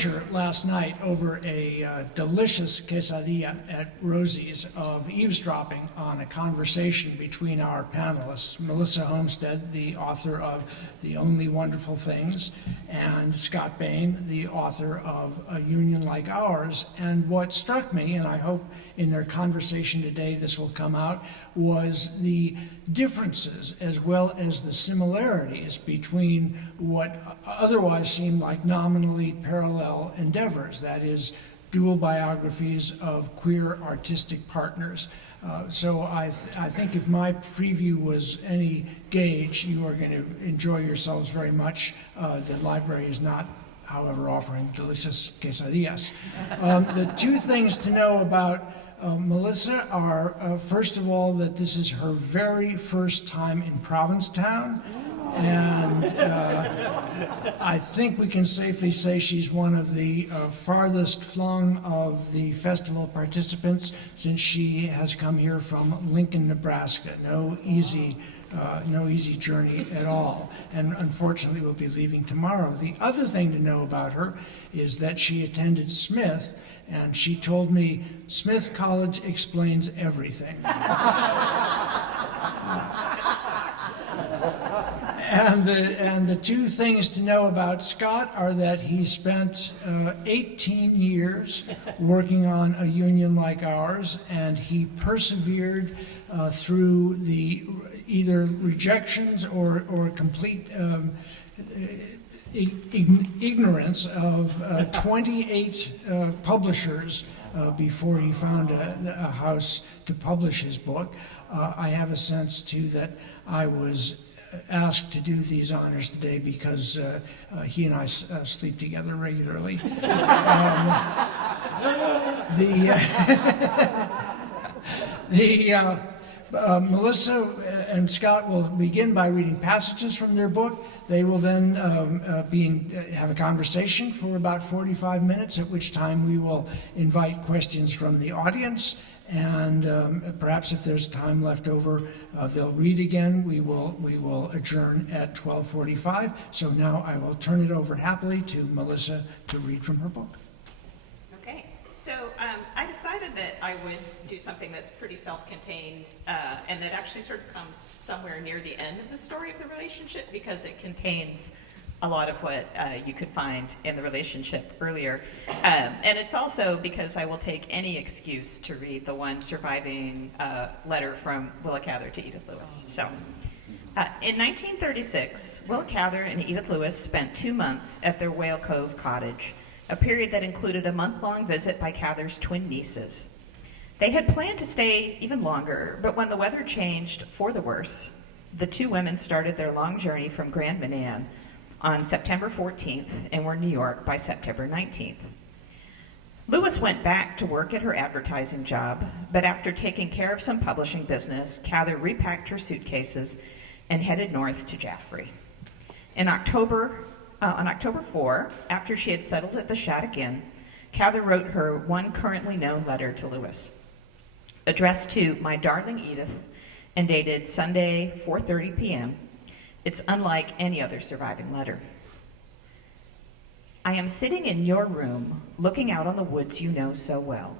pleasure last night over a delicious quesadilla at Rosie's of eavesdropping on a conversation between our panelists, Melissa Homestead, the author of The Only Wonderful Things, and Scott Bane, the author of A Union Like Ours. And what struck me, and I hope in their conversation today this will come out, was the differences as well as the similarities between what otherwise seemed like nominally parallel endeavors, that is, dual biographies of queer artistic partners. So I think if my preview was any gauge, you are going to enjoy yourselves very much. The library is not, however, offering delicious quesadillas. The two things to know about Melissa are, first of all, that this is her very first time in Provincetown, and I think we can safely say she's one of the farthest flung of the festival participants, since she has come here from Lincoln, Nebraska. No easy journey at all, and unfortunately will be leaving tomorrow. The other thing to know about her is that she attended Smith, and she told me Smith College explains everything. And the two things to know about Scott are that he spent 18 years working on A Union Like Ours, and he persevered through the either rejections or complete ignorance of 28 publishers before he found a house to publish his book. I have a sense, too, that I was asked to do these honors today because he and I sleep together regularly. Melissa and Scott will begin by reading passages from their book. They will then have a conversation for about 45 minutes, at which time we will invite questions from the audience. And perhaps if there's time left over, they'll read again. We will adjourn at 12:45. So now I will turn it over happily to Melissa to read from her book. Okay, so I decided that I would do something that's pretty self-contained and that actually sort of comes somewhere near the end of the story of the relationship, because it contains a lot of what you could find in the relationship earlier. And it's also because I will take any excuse to read the one surviving letter from Willa Cather to Edith Lewis. So, in 1936, Willa Cather and Edith Lewis spent 2 months at their Whale Cove cottage, a period that included a month-long visit by Cather's twin nieces. They had planned to stay even longer, but when the weather changed for the worse, the two women started their long journey from Grand Manan on September 14th and were in New York by September 19th. Lewis went back to work at her advertising job, but after taking care of some publishing business, Cather repacked her suitcases and headed north to Jaffrey. On October 4, after she had settled at the Shattuck Inn, Cather wrote her one currently known letter to Lewis, addressed to "My darling Edith," and dated Sunday, 4:30 p.m. It's unlike any other surviving letter. I am sitting in your room, looking out on the woods you know so well.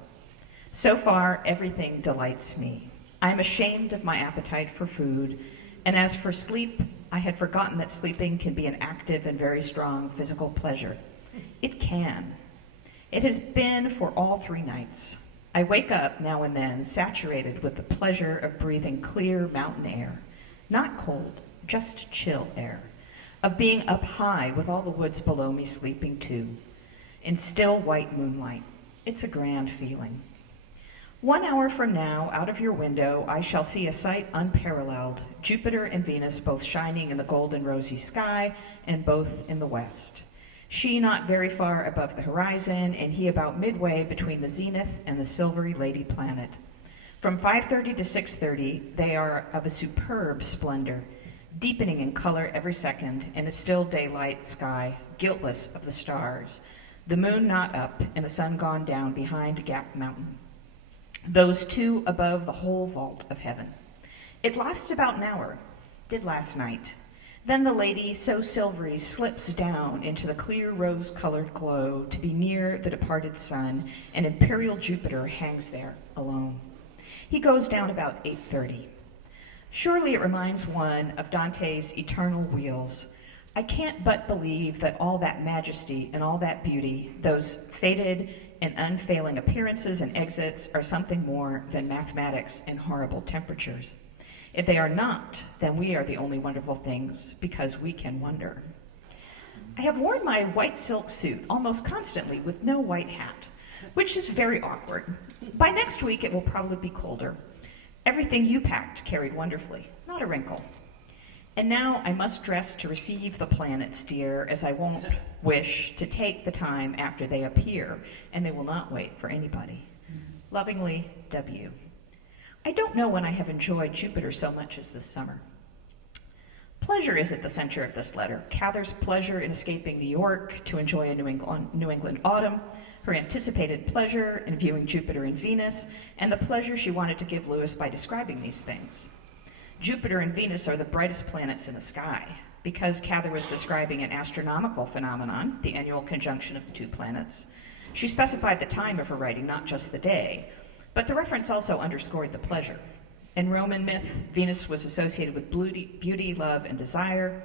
So far, everything delights me. I am ashamed of my appetite for food, and as for sleep, I had forgotten that sleeping can be an active and very strong physical pleasure. It can. It has been for all 3 nights. I wake up now and then, saturated with the pleasure of breathing clear mountain air, not cold, just chill air, of being up high with all the woods below me sleeping too, in still white moonlight. It's a grand feeling. 1 hour from now, out of your window, I shall see a sight unparalleled, Jupiter and Venus both shining in the golden rosy sky, and both in the west. She not very far above the horizon, and he about midway between the zenith and the silvery lady planet. From 5:30 to 6:30, they are of a superb splendor, deepening in color every second in a still daylight sky, guiltless of the stars, the moon not up and the sun gone down behind Gap Mountain. Those two above the whole vault of heaven. It lasts about an hour, did last night. Then the lady, so silvery, slips down into the clear rose-colored glow to be near the departed sun, and imperial Jupiter hangs there alone. He goes down about 8:30. Surely it reminds one of Dante's Eternal Wheels. I can't but believe that all that majesty and all that beauty, those faded and unfailing appearances and exits, are something more than mathematics and horrible temperatures. If they are not, then we are the only wonderful things, because we can wonder. I have worn my white silk suit almost constantly with no white hat, which is very awkward. By next week, it will probably be colder. Everything you packed carried wonderfully, not a wrinkle. And now I must dress to receive the planets, dear, as I won't wish to take the time after they appear, and they will not wait for anybody. Lovingly, W. I don't know when I have enjoyed Jupiter so much as this summer. Pleasure is at the center of this letter. Cather's pleasure in escaping New York to enjoy a New England autumn, her anticipated pleasure in viewing Jupiter and Venus, and the pleasure she wanted to give Lewis by describing these things. Jupiter and Venus are the brightest planets in the sky. Because Cather was describing an astronomical phenomenon, the annual conjunction of the two planets, she specified the time of her writing, not just the day, but the reference also underscored the pleasure. In Roman myth, Venus was associated with beauty, love, and desire.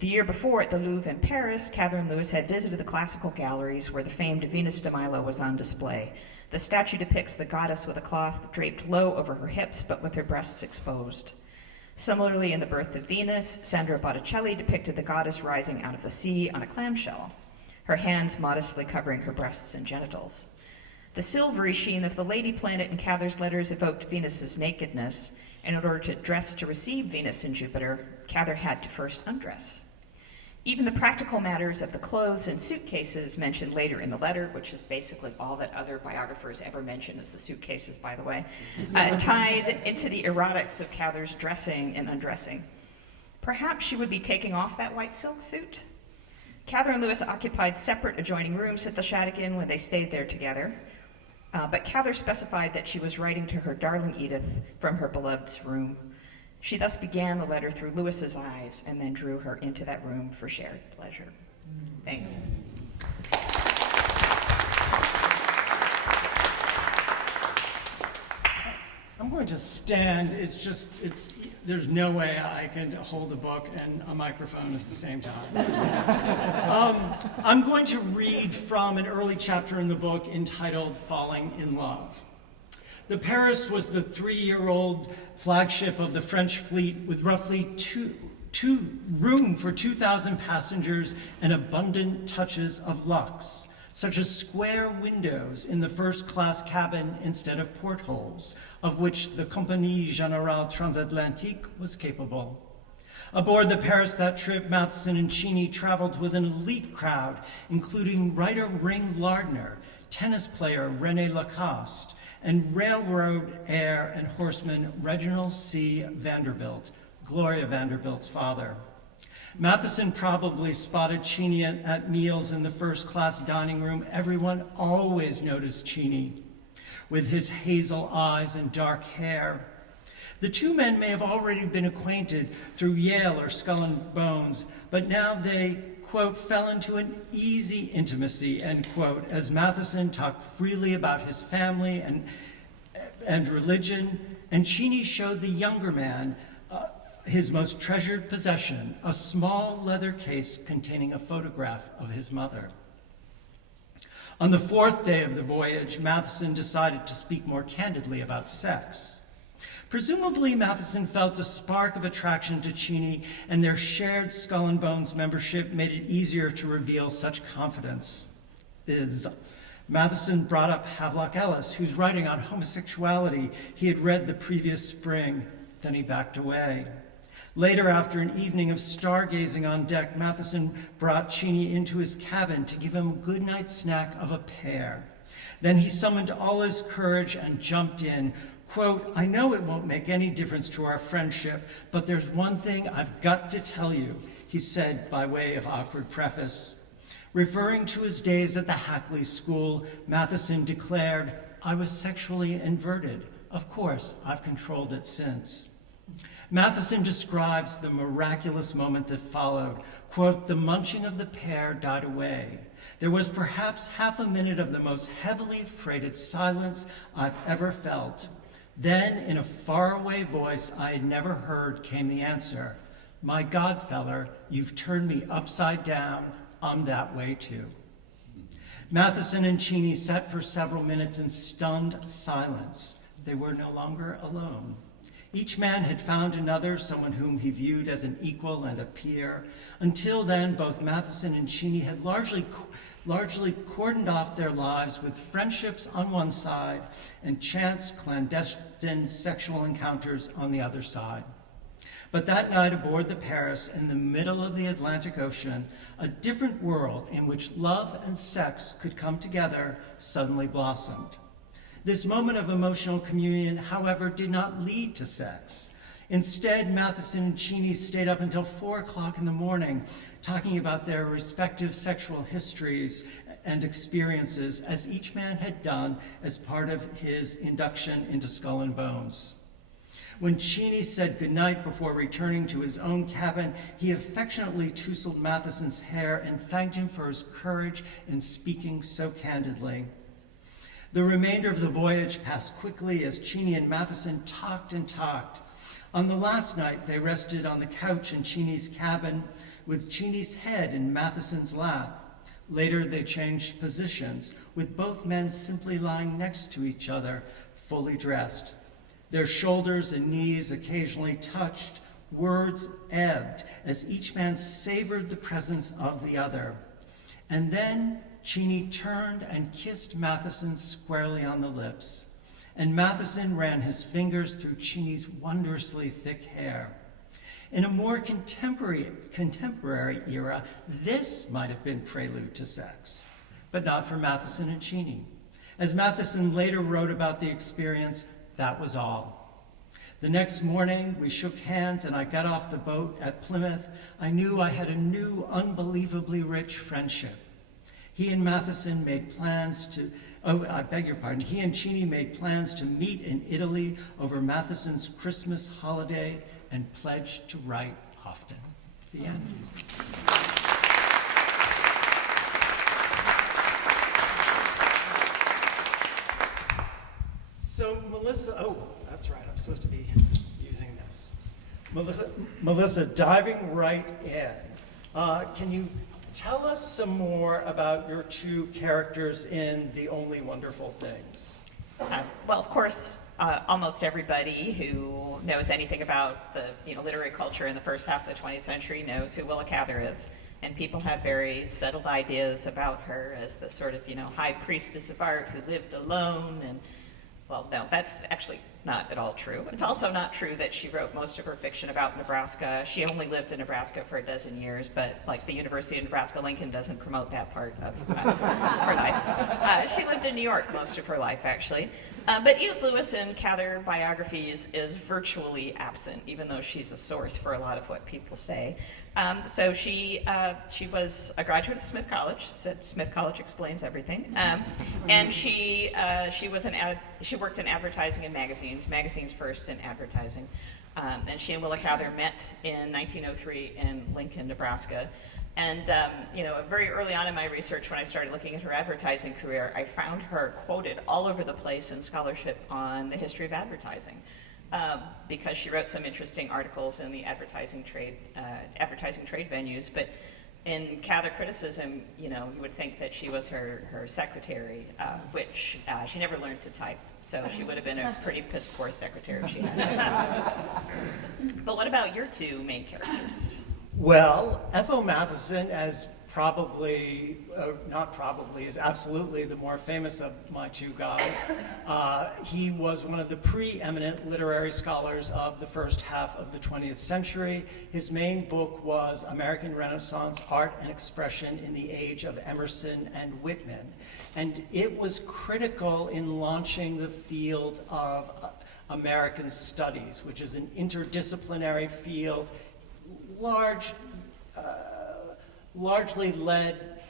The year before, at the Louvre in Paris, Cather and Lewis had visited the classical galleries where the famed Venus de Milo was on display. The statue depicts the goddess with a cloth draped low over her hips, but with her breasts exposed. Similarly, in The Birth of Venus, Sandro Botticelli depicted the goddess rising out of the sea on a clamshell, her hands modestly covering her breasts and genitals. The silvery sheen of the lady planet in Cather's letters evoked Venus's nakedness, and in order to dress to receive Venus and Jupiter, Cather had to first undress. Even the practical matters of the clothes and suitcases mentioned later in the letter, which is basically all that other biographers ever mention is the suitcases, by the way, tied into the erotics of Cather's dressing and undressing. Perhaps she would be taking off that white silk suit? Cather and Lewis occupied separate adjoining rooms at the Shadigan when they stayed there together, but Cather specified that she was writing to her darling Edith from her beloved's room. She thus began the letter through Lewis's eyes and then drew her into that room for shared pleasure. Thanks. I'm going to stand. There's no way I can hold a book and a microphone at the same time. I'm going to read from an early chapter in the book entitled Falling in Love. The Paris was the 3-year-old flagship of the French fleet with roughly room for 2,000 passengers and abundant touches of luxe, such as square windows in the first-class cabin instead of portholes, of which the Compagnie Générale Transatlantique was capable. Aboard the Paris that trip, Matthiessen and Cheney traveled with an elite crowd, including writer Ring Lardner, tennis player René Lacoste, and railroad heir and horseman Reginald C. Vanderbilt, Gloria Vanderbilt's father. Matthiessen probably spotted Cheney at meals in the first-class dining room. Everyone always noticed Cheney, with his hazel eyes and dark hair. The two men may have already been acquainted through Yale or Skull and Bones, but now they, quote, fell into an easy intimacy, end quote, as Matthiessen talked freely about his family and religion, and Cheney showed the younger man his most treasured possession, a small leather case containing a photograph of his mother. On the 4th day of the voyage, Matthiessen decided to speak more candidly about sex. Presumably, Matthiessen felt a spark of attraction to Cheney, and their shared Skull and Bones membership made it easier to reveal such confidence. Matthiessen brought up Havelock Ellis, whose writing on homosexuality he had read the previous spring. Then he backed away. Later, after an evening of stargazing on deck, Matthiessen brought Cheney into his cabin to give him a good night snack of a pear. Then he summoned all his courage and jumped in. Quote, I know it won't make any difference to our friendship, but there's one thing I've got to tell you, he said by way of awkward preface. Referring to his days at the Hackley School, Matthiessen declared, I was sexually inverted. Of course, I've controlled it since. Matthiessen describes the miraculous moment that followed. Quote, "The munching of the pear died away. There was perhaps half a minute of the most heavily freighted silence I've ever felt. Then, in a faraway voice I had never heard, came the answer. 'My God, feller, you've turned me upside down. I'm that way too.'" Matthiessen and Cheney sat for several minutes in stunned silence. They were no longer alone. Each man had found another, someone whom he viewed as an equal and a peer. Until then, both Matthiessen and Cheney had largely cordoned off their lives with friendships on one side and chance clandestine sexual encounters on the other side. But that night aboard the Paris, in the middle of the Atlantic Ocean, a different world in which love and sex could come together suddenly blossomed. This moment of emotional communion, however, did not lead to sex. Instead, Matthiessen and Cheney stayed up until 4 o'clock in the morning, talking about their respective sexual histories and experiences, as each man had done as part of his induction into Skull and Bones. When Cheney said goodnight before returning to his own cabin, he affectionately tousled Mathiessen's hair and thanked him for his courage in speaking so candidly. The remainder of the voyage passed quickly as Cheney and Matthiessen talked and talked. On the last night, they rested on the couch in Cheney's cabin with Cheney's head in Mathiessen's lap. Later, they changed positions, with both men simply lying next to each other, fully dressed. Their shoulders and knees occasionally touched. Words ebbed as each man savored the presence of the other. And then Cheney turned and kissed Matthiessen squarely on the lips, and Matthiessen ran his fingers through Cheney's wondrously thick hair. In a more contemporary era, this might have been prelude to sex, but not for Matthiessen and Cheney. As Matthiessen later wrote about the experience, that was all. The next morning, we shook hands and I got off the boat at Plymouth. I knew I had a new, unbelievably rich friendship. He and Matthiessen made plans to, he and Cheney made plans to meet in Italy over Mathiessen's Christmas holiday and pledged to write often. The end. So Melissa, that's right, I'm supposed to be using this. Melissa, diving right in, can you tell us some more about your two characters in The Only Wonderful Things? Well, of course, almost everybody who knows anything about the literary culture in the first half of the 20th century knows who Willa Cather is. And people have very settled ideas about her as the sort of, high priestess of art who lived alone. And, well, no, that's actually not at all true. It's also not true that she wrote most of her fiction about Nebraska. She only lived in Nebraska for a dozen years, but like the University of Nebraska-Lincoln doesn't promote that part of her life. She lived in New York most of her life, actually. But Edith Lewis in Cather Biographies is virtually absent, even though she's a source for a lot of what people say. So she was a graduate of Smith College. Said Smith College explains everything. And she worked in advertising and magazines first in advertising. And she and Willa Cather met in 1903 in Lincoln, Nebraska. And very early on in my research, when I started looking at her advertising career, I found her quoted all over the place in scholarship on the history of advertising. Because she wrote some interesting articles in the advertising trade venues. But in Cather criticism, you would think that she was her secretary, which she never learned to type. So she would have been a pretty piss poor secretary if she had. But what about your two main characters? Well, F.O. Matthiessen, as is absolutely the more famous of my two guys. He was one of the preeminent literary scholars of the first half of the 20th century. His main book was American Renaissance Art and Expression in the Age of Emerson and Whitman. And it was critical in launching the field of American studies, which is an interdisciplinary field, largely led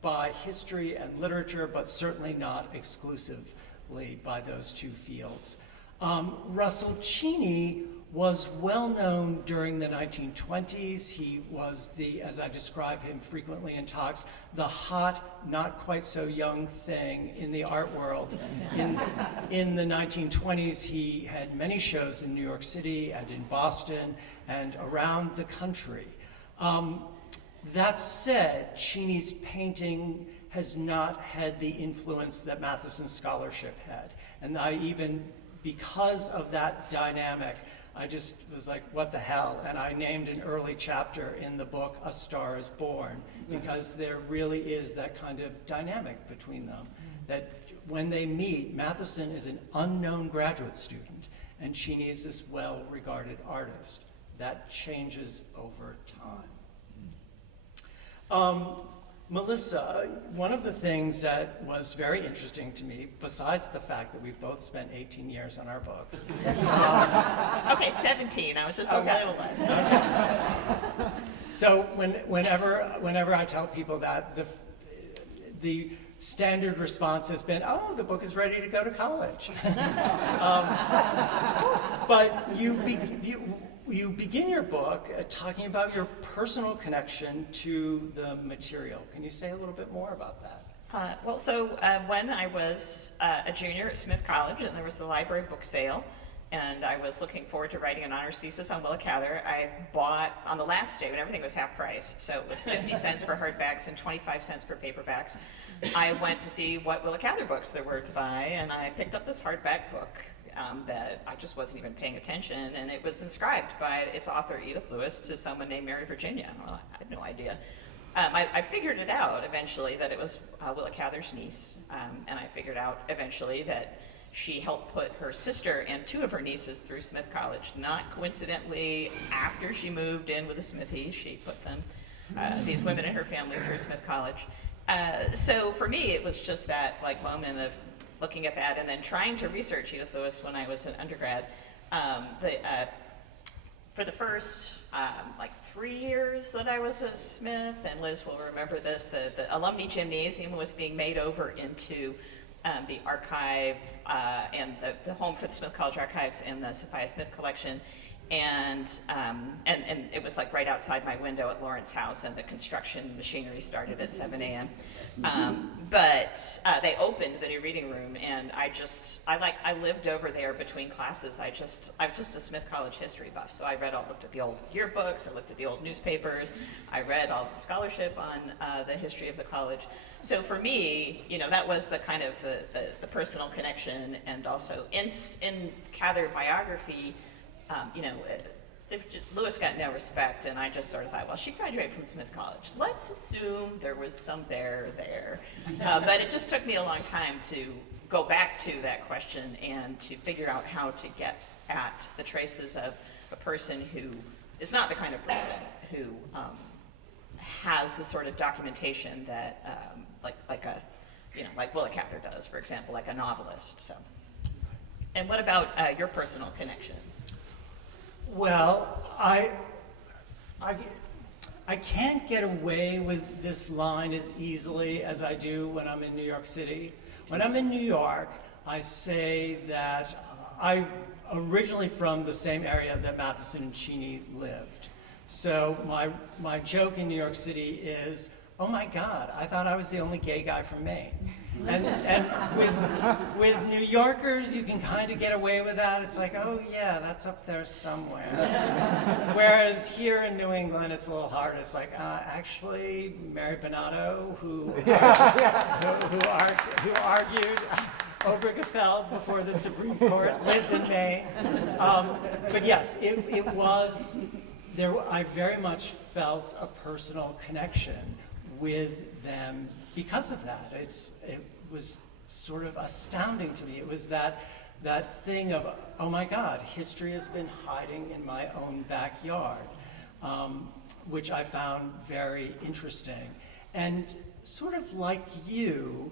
by history and literature, but certainly not exclusively by those two fields. Russell Cheney was well known during the 1920s. He was the, as I describe him frequently in talks, the hot, not quite so young thing in the art world. In the 1920s, he had many shows in New York City and in Boston and around the country. That said, Cheney's painting has not had the influence that Mathiessen's scholarship had. And I even, because of that dynamic, I just was like, what the hell? And I named an early chapter in the book, A Star is Born, because there really is that kind of dynamic between them. That when they meet, Matthiessen is an unknown graduate student, and Cheney is this well-regarded artist. That changes over time. Melissa, one of the things that was very interesting to me, besides the fact that we've both spent 18 years on our books. Okay, 17. I was just a little less. So whenever I tell people that, the standard response has been, oh, the book is ready to go to college. But you begin your book talking about your personal connection to the material. Can you say a little bit more about that? When I was a junior at Smith College and there was the library book sale, and I was looking forward to writing an honors thesis on Willa Cather, I bought, on the last day when everything was half price, so it was 50 cents for hardbacks and 25 cents for paperbacks, I went to see what Willa Cather books there were to buy, and I picked up this hardback book that I just wasn't even paying attention, and it was inscribed by its author, Edith Lewis, to someone named Mary Virginia. Well, I had no idea. I figured it out eventually that it was Willa Cather's niece, and I figured out eventually that she helped put her sister and two of her nieces through Smith College. Not coincidentally, after she moved in with the Smithies, she put them, these women in her family, through Smith College. So for me, it was just that moment of looking at that and then trying to research Edith Lewis when I was an undergrad. For the first 3 years that I was at Smith, and Liz will remember this, the alumni gymnasium was being made over into the archive and the home for the Smith College Archives and the Sophia Smith collection. And it was right outside my window at Lawrence House, and the construction machinery started at 7 a.m. But they opened the new reading room, and I lived over there between classes. I was just a Smith College history buff, so I looked at the old yearbooks, I looked at the old newspapers, I read all the scholarship on the history of the college. So for me, that was the kind of the personal connection, and also in Cather biography, Lewis got no respect, and I just sort of thought, well, she graduated from Smith College. Let's assume there was some there. But it just took me a long time to go back to that question and to figure out how to get at the traces of a person who is not the kind of person who has the sort of documentation that, like Willa Cather does, for example, like a novelist. So, and what about your personal connection? Well, I can't get away with this line as easily as I do when I'm in New York City. When I'm in New York, I say that I'm originally from the same area that Matthiessen and Cheney lived. So my joke in New York City is, oh my God, I thought I was the only gay guy from Maine. And with New Yorkers, you can kind of get away with that. It's like, oh yeah, that's up there somewhere. Whereas here in New England, it's a little harder. It's like, actually, Mary Bonato, who argued Obergefell before the Supreme Court, lives in Maine. But yes, it was there. I very much felt a personal connection with them because of that. It was sort of astounding to me. It was that thing of, oh my God, history has been hiding in my own backyard, which I found very interesting. And sort of like you,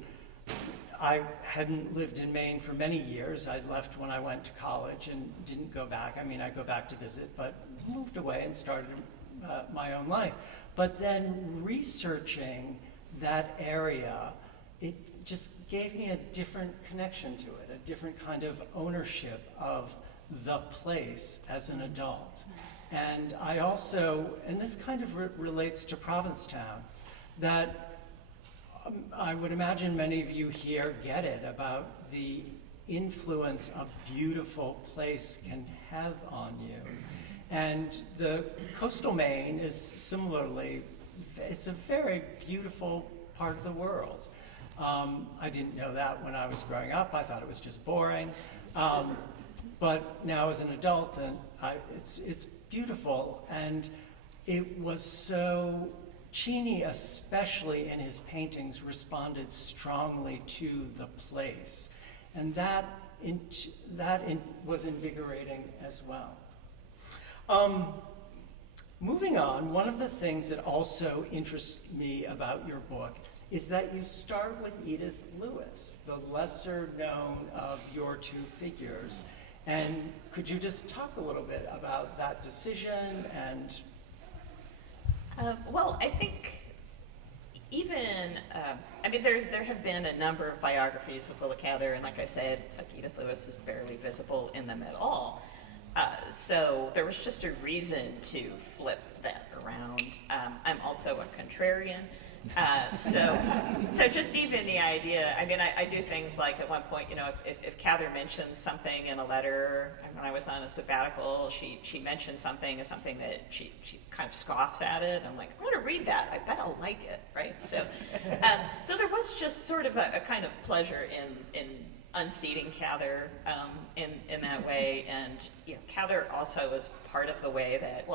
I hadn't lived in Maine for many years. I left when I went to college and didn't go back. I mean, I go back to visit, but moved away and started my own life. But then researching that area, it just gave me a different connection to it, a different kind of ownership of the place as an adult. And I also, and this kind of relates to Provincetown, that I would imagine many of you here get it about the influence a beautiful place can have on you. And the coastal Maine is similarly, it's a very beautiful part of the world. I didn't know that when I was growing up. I thought it was just boring. But now as an adult, and it's beautiful. And it was so, Cheney especially in his paintings responded strongly to the place. And that was invigorating as well. Moving on, one of the things that also interests me about your book is that you start with Edith Lewis, the lesser known of your two figures. And could you just talk a little bit about that decision and... Well, I think even, there have been a number of biographies of Willa Cather, and like I said, it's like Edith Lewis is barely visible in them at all. So there was just a reason to flip that around. I'm also a contrarian. So just even the idea, I do things like at one point, if Cather mentions something in a letter, when I was on a sabbatical, she mentioned something as something that she kind of scoffs at it. I'm like, I want to read that. I bet I'll like it, right? So there was just sort of a kind of pleasure in unseating Cather in that way. And Cather also was part of the way that,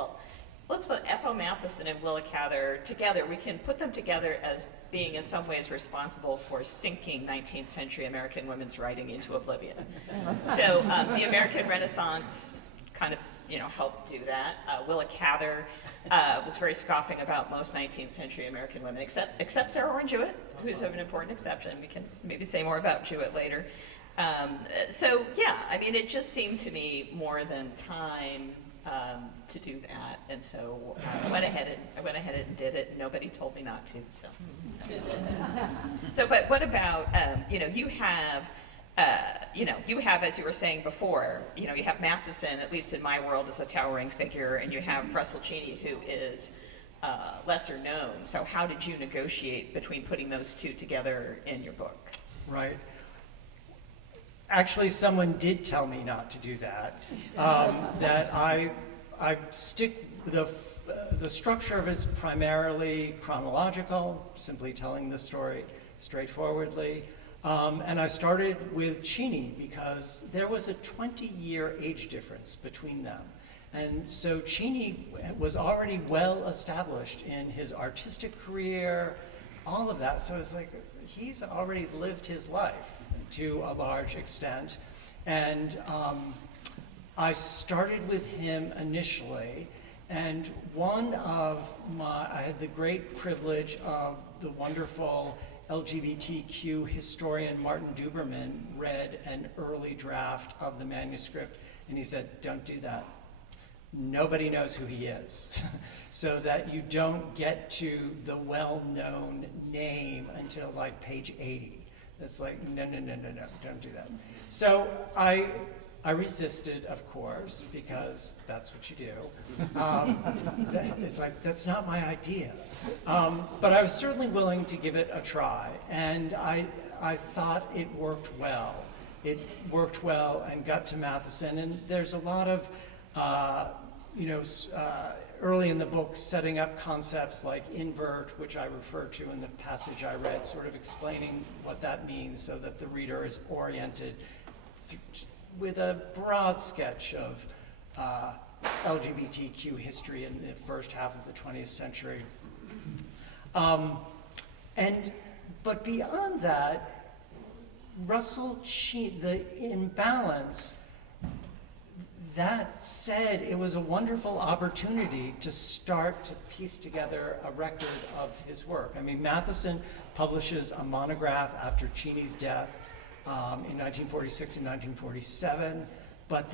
let's put F.O. Matthiessen and Willa Cather together. We can put them together as being in some ways responsible for sinking 19th century American women's writing into oblivion. So the American Renaissance kind of helped do that. Willa Cather was very scoffing about most 19th century American women, except Sarah Orne Jewett, who's an important exception. We can maybe say more about Jewett later. It just seemed to me more than time to do that, and so I went ahead and did it. Nobody told me not to. But what about you have, as you were saying before, you have Matthiessen, at least in my world, as a towering figure, and you have Russell Cheney, who is lesser known. So how did you negotiate between putting those two together in your book? Right. Actually, someone did tell me not to do that. That I stick, the structure of it is primarily chronological, simply telling the story straightforwardly. And I started with Cheney because there was a 20-year age difference between them. And so Cheney was already well established in his artistic career, all of that. So it's like, he's already lived his life to a large extent. And I started with him initially, and I had the great privilege of the wonderful LGBTQ historian Martin Duberman read an early draft of the manuscript, and he said, don't do that. Nobody knows who he is, so that you don't get to the well-known name until like page 80. It's like, no, don't do that. So I resisted, of course, because that's what you do. It's like, that's not my idea. But I was certainly willing to give it a try, and I thought it worked well. It worked well and got to Matthiessen, and there's a lot of, early in the book, setting up concepts like invert, which I refer to in the passage I read, sort of explaining what that means so that the reader is oriented with a broad sketch of LGBTQ history in the first half of the 20th century. But beyond that, Russell Cheney, the imbalance, that said, it was a wonderful opportunity to start to piece together a record of his work. I mean, Matthiessen publishes a monograph after Cheney's death in 1946 and 1947, but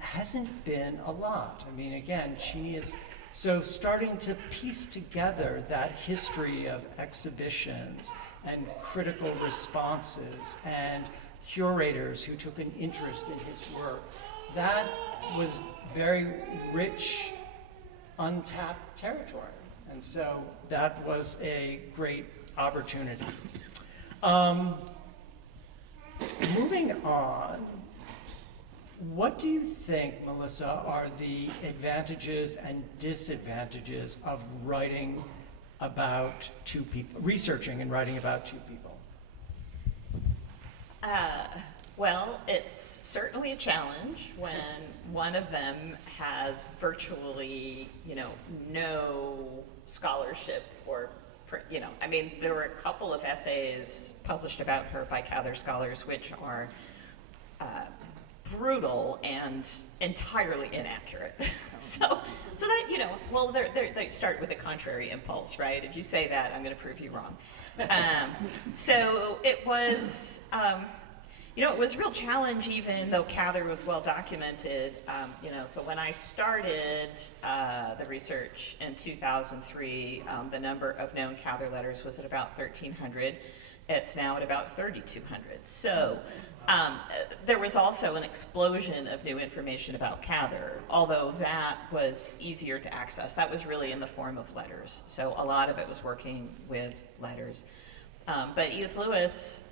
hasn't been a lot. I mean, again, Cheney is so starting to piece together that history of exhibitions and critical responses and curators who took an interest in his work. that was very rich, untapped territory. And so that was a great opportunity. Moving on, what do you think, Melissa, are the advantages and disadvantages of writing about two people, researching and writing about two people? Well, it's certainly a challenge when one of them has virtually, no scholarship or, I mean, there were a couple of essays published about her by Cather scholars, which are brutal and entirely inaccurate. so that, well, they start with a contrary impulse, right? If you say that, I'm going to prove you wrong. So it was, it was a real challenge, even though Cather was well documented. So when I started the research in 2003, the number of known Cather letters was at about 1,300. It's now at about 3,200. So there was also an explosion of new information about Cather, although that was easier to access. That was really in the form of letters. So a lot of it was working with letters. But Edith Lewis,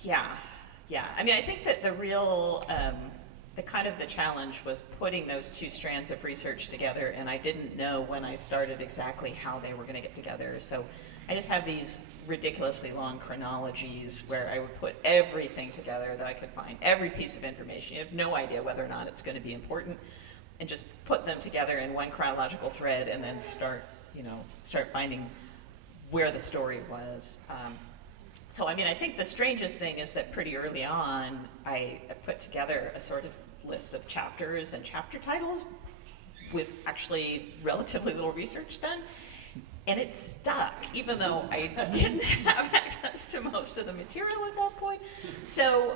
yeah. I mean, I think that the real, the challenge was putting those two strands of research together, and I didn't know when I started exactly how they were going to get together. So I just have these ridiculously long chronologies where I would put everything together that I could find, every piece of information. You have no idea whether or not it's going to be important, and just put them together in one chronological thread, and then start finding where the story was. So, I mean, I think the strangest thing is that pretty early on, I put together a sort of list of chapters and chapter titles with actually relatively little research done. And it stuck, even though I didn't have access to most of the material at that point. So,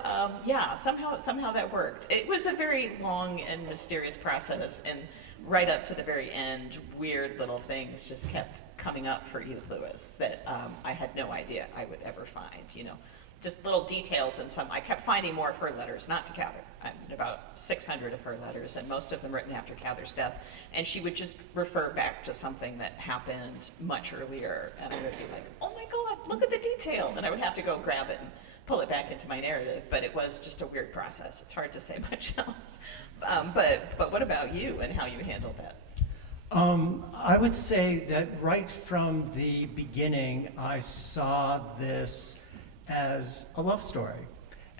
somehow that worked. It was a very long and mysterious process, and right up to the very end, weird little things just kept coming up for Edith Lewis that I had no idea I would ever find, Just little details, and I kept finding more of her letters, not to Cather. About 600 of her letters, and most of them written after Cather's death. And she would just refer back to something that happened much earlier, and I would be like, oh my God, look at the detail. And I would have to go grab it and pull it back into my narrative, but it was just a weird process. It's hard to say much else. But what about you and how you handled that? I would say that right from the beginning, I saw this as a love story.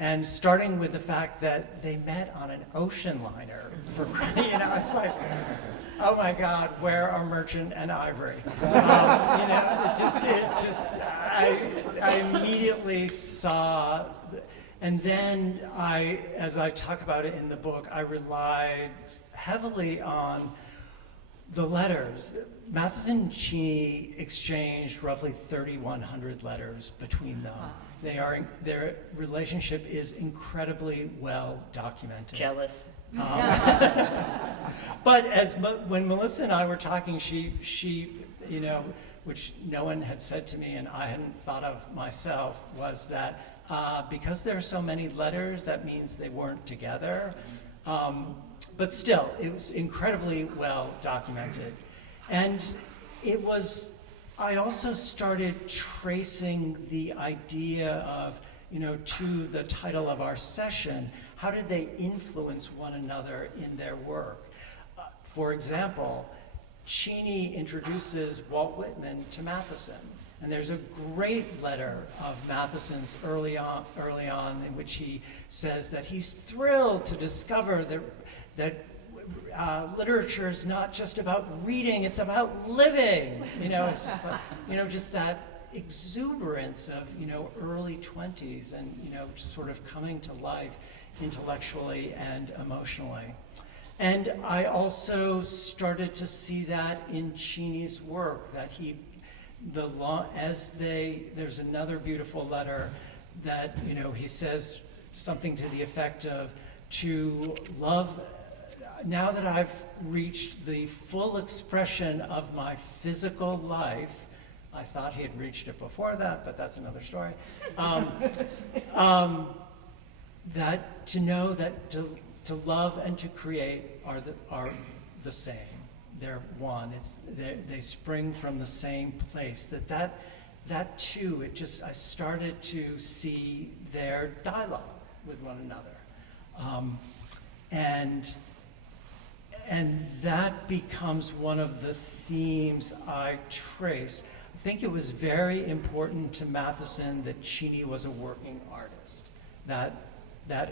And starting with the fact that they met on an ocean liner, it's like, oh my God, where are Merchant and Ivory? I immediately saw, and then as I talk about it in the book, I relied heavily on the letters. Matthiessen and Cheney exchanged roughly 3,100 letters between them. Wow. Their relationship is incredibly well documented. Jealous. But when Melissa and I were talking, she, which no one had said to me and I hadn't thought of myself, was that because there are so many letters, that means they weren't together. But still, it was incredibly well documented. And I also started tracing the idea of, to the title of our session, how did they influence one another in their work? For example, Cheney introduces Walt Whitman to Matthiessen. And there's a great letter of Mathiessen's early on in which he says that he's thrilled to discover that literature is not just about reading, it's about living. It's just like, just that exuberance of, early 20s and, just sort of coming to life intellectually and emotionally. And I also started to see that in Cheney's work, that there's another beautiful letter that, he says something to the effect of, to love, now that I've reached the full expression of my physical life, I thought he had reached it before that, but that's another story, that to know that to to love and to create are the same. They're one. They spring from the same place. That too, I started to see their dialogue with one another. And that becomes one of the themes I trace. I think it was very important to Matthiessen that Cheney was a working artist. That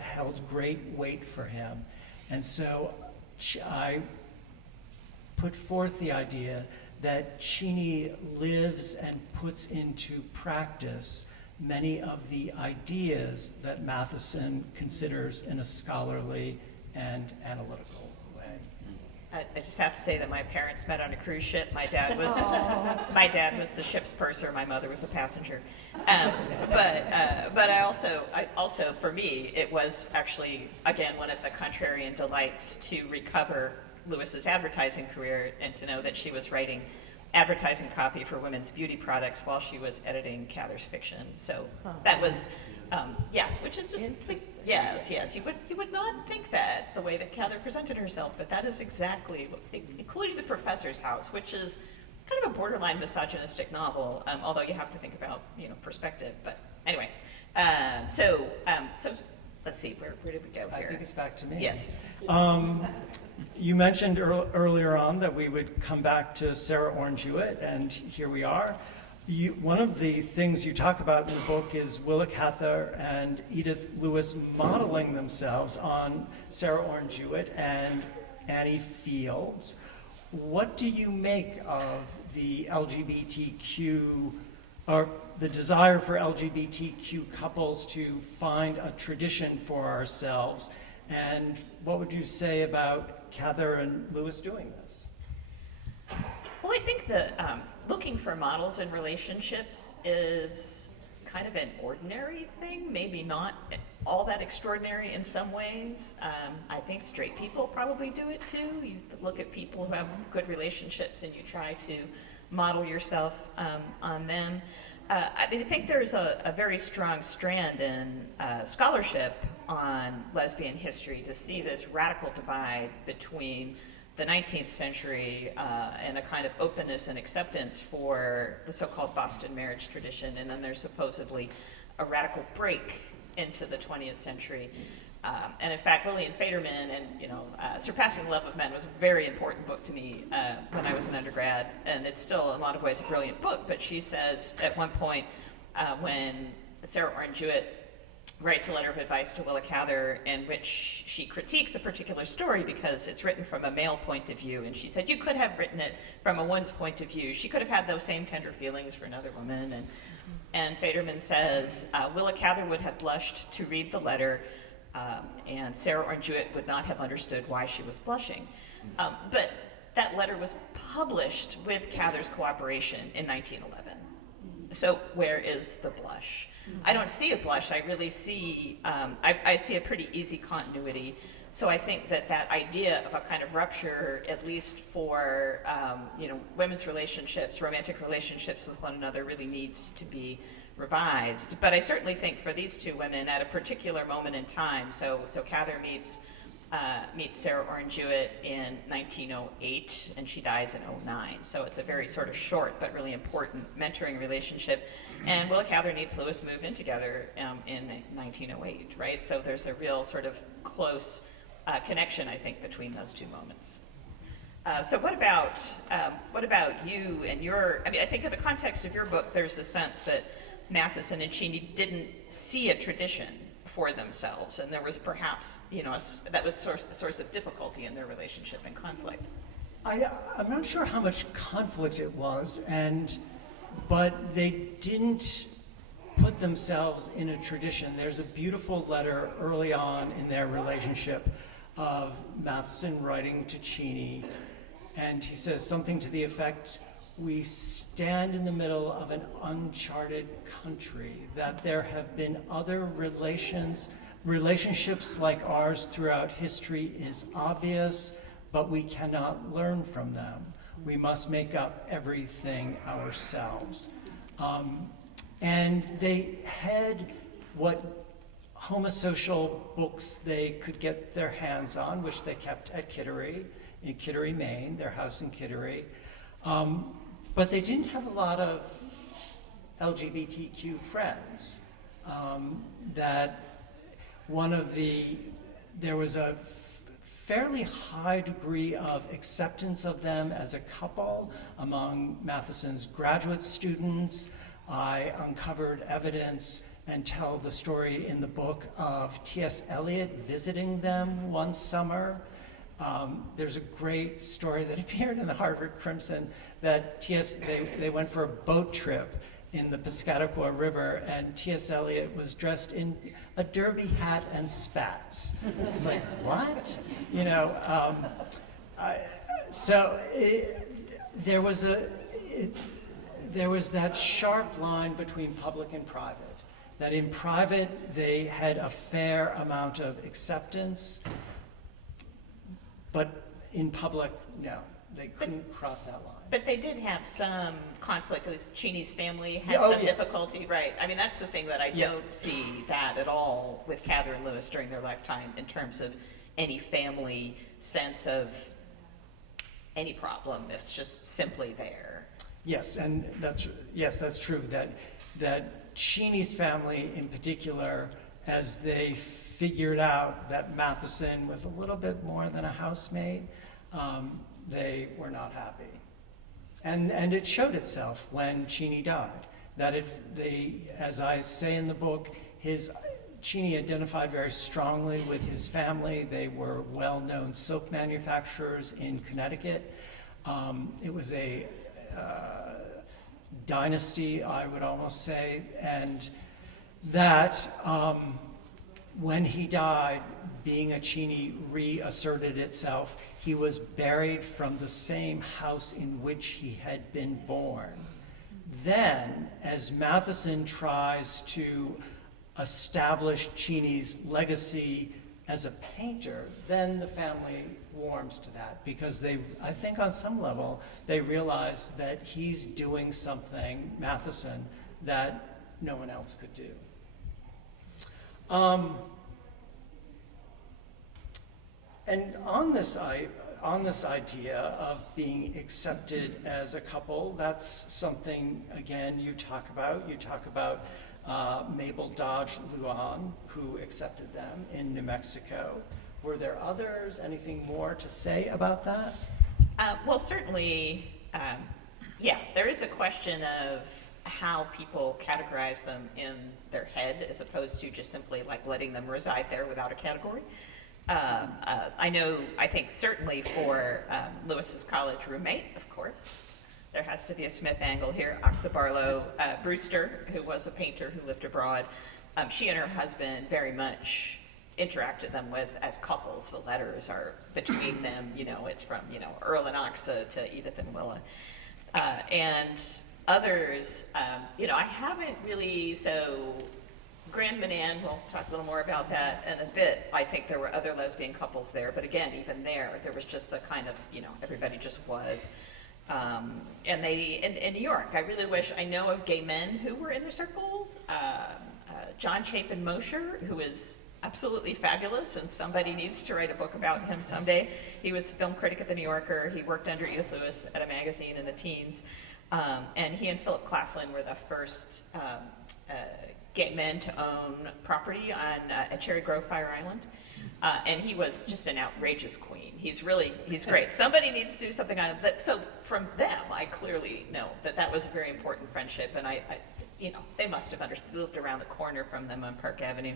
held great weight for him. And so I put forth the idea that Cheney lives and puts into practice many of the ideas that Matthiessen considers in a scholarly and analytical way. I just have to say that my parents met on a cruise ship. My dad was the ship's purser. My mother was the passenger. But I also for me it was actually again one of the contrarian delights to recover Lewis's advertising career and to know that she was writing advertising copy for women's beauty products while she was editing Cather's fiction. So that was, which is just like, yes. You would not think that the way that Cather presented herself, but that is exactly, including The Professor's House, which is kind of a borderline misogynistic novel, although you have to think about perspective. But anyway, so let's see, where did we go here? I think it's back to me. Yes. You mentioned earlier on that we would come back to Sarah Orne Jewett, and here we are. One of the things you talk about in the book is Willa Cather and Edith Lewis modeling themselves on Sarah Orne Jewett and Annie Fields. What do you make of the LGBTQ, or the desire for LGBTQ couples to find a tradition for ourselves? And what would you say about Cather and Lewis doing this? Well, I think that looking for models in relationships is kind of an ordinary thing, maybe not all that extraordinary in some ways. I think straight people probably do it too. You look at people who have good relationships and you try to model yourself on them. I think there's a very strong strand in scholarship on lesbian history to see this radical divide between the 19th century and a kind of openness and acceptance for the so-called Boston marriage tradition, and then there's supposedly a radical break into the 20th century. And in fact, Lillian Faderman and Surpassing the Love of Men was a very important book to me when I was an undergrad, and it's still in a lot of ways a brilliant book. But she says at one point when Sarah Orne Jewett writes a letter of advice to Willa Cather in which she critiques a particular story because it's written from a male point of view, and she said you could have written it from a woman's point of view. She could have had those same tender feelings for another woman, and Faderman says Willa Cather would have blushed to read the letter. And Sarah Orne Jewett would not have understood why she was blushing. But that letter was published with Cather's cooperation in 1911. So where is the blush? I don't see a blush. I really see, I see a pretty easy continuity. So I think that idea of a kind of rupture, at least for women's relationships, romantic relationships with one another, really needs to be revised. But I certainly think for these two women at a particular moment in time, so Cather meets Sarah Orne Jewett in 1908 and she dies in 1909. So it's a very sort of short but really important mentoring relationship. And Willa Cather and Edith Lewis move in together in 1908, right? So there's a real sort of close connection, I think, between those two moments. So what about you and your, I think in the context of your book, there's a sense that Matthiessen and Cheney didn't see a tradition for themselves, and there was perhaps, that was a source of difficulty in their relationship and conflict. I'm not sure how much conflict it was, but they didn't put themselves in a tradition. There's a beautiful letter early on in their relationship of Matthiessen writing to Cheney, and he says something to the effect, we stand in the middle of an uncharted country, that there have been other relationships like ours throughout history is obvious, but we cannot learn from them. We must make up everything ourselves. And they had what homosocial books they could get their hands on, which they kept at Kittery, in Kittery, Maine, their house in Kittery. But they didn't have a lot of LGBTQ friends. There was a fairly high degree of acceptance of them as a couple among Mathiessen's graduate students. I uncovered evidence and tell the story in the book of T.S. Eliot visiting them one summer. There's a great story that appeared in the Harvard Crimson that they went for a boat trip in the Piscataqua River, and T.S. Eliot was dressed in a derby hat and spats. It's like, what? You know, there was that sharp line between public and private, that in private they had a fair amount of acceptance, but in public, no, they couldn't cross that line. But they did have some conflict. Cheney's family had Oh, some yes. difficulty, right? I mean, that's the thing that I don't see that at all with Cather and Lewis during their lifetime in terms of any family sense of any problem. It's just simply there. Yes, and that's true. That Cheney's family, in particular, as they figured out that Matthiessen was a little bit more than a housemaid, they were not happy. And it showed itself when Cheney died. That as I say in the book, Cheney identified very strongly with his family. They were well-known silk manufacturers in Connecticut. It was a dynasty, I would almost say, and that when he died, being a Cheney reasserted itself. He was buried from the same house in which he had been born. Then, as Matthiessen tries to establish Cheney's legacy as a painter, then the family warms to that because I think on some level, they realize that he's doing something, Matthiessen, that no one else could do. And on this idea of being accepted as a couple, that's something, again, you talk about. You talk about Mabel Dodge Luan, who accepted them in New Mexico. Were there others? Anything more to say about that? Well, certainly, there is a question of how people categorize them in their head as opposed to just simply like letting them reside there without a category. I think certainly for Lewis's college roommate, of course, there has to be a Smith angle here. Asa Barlow Brewster, who was a painter who lived abroad, she and her husband very much interacted them with as couples. The letters are between them, it's from, Earl and Asa to Edith and Willa. And others, I haven't really, Grand Manan, we'll talk a little more about that in a bit. I think there were other lesbian couples there, but again, even there was just the kind of, everybody just was. And in New York, I really wish, I know of gay men who were in the circles. John Chapin Mosher, who is absolutely fabulous, and somebody needs to write a book about him someday. He was the film critic at the New Yorker. He worked under Edith Lewis at a magazine in the teens. And he and Philip Claflin were the first gay men to own property at Cherry Grove, Fire Island. And he was just an outrageous queen. He's great. Somebody needs to do something on it. So from them, I clearly know that was a very important friendship, and they must have lived around the corner from them on Park Avenue.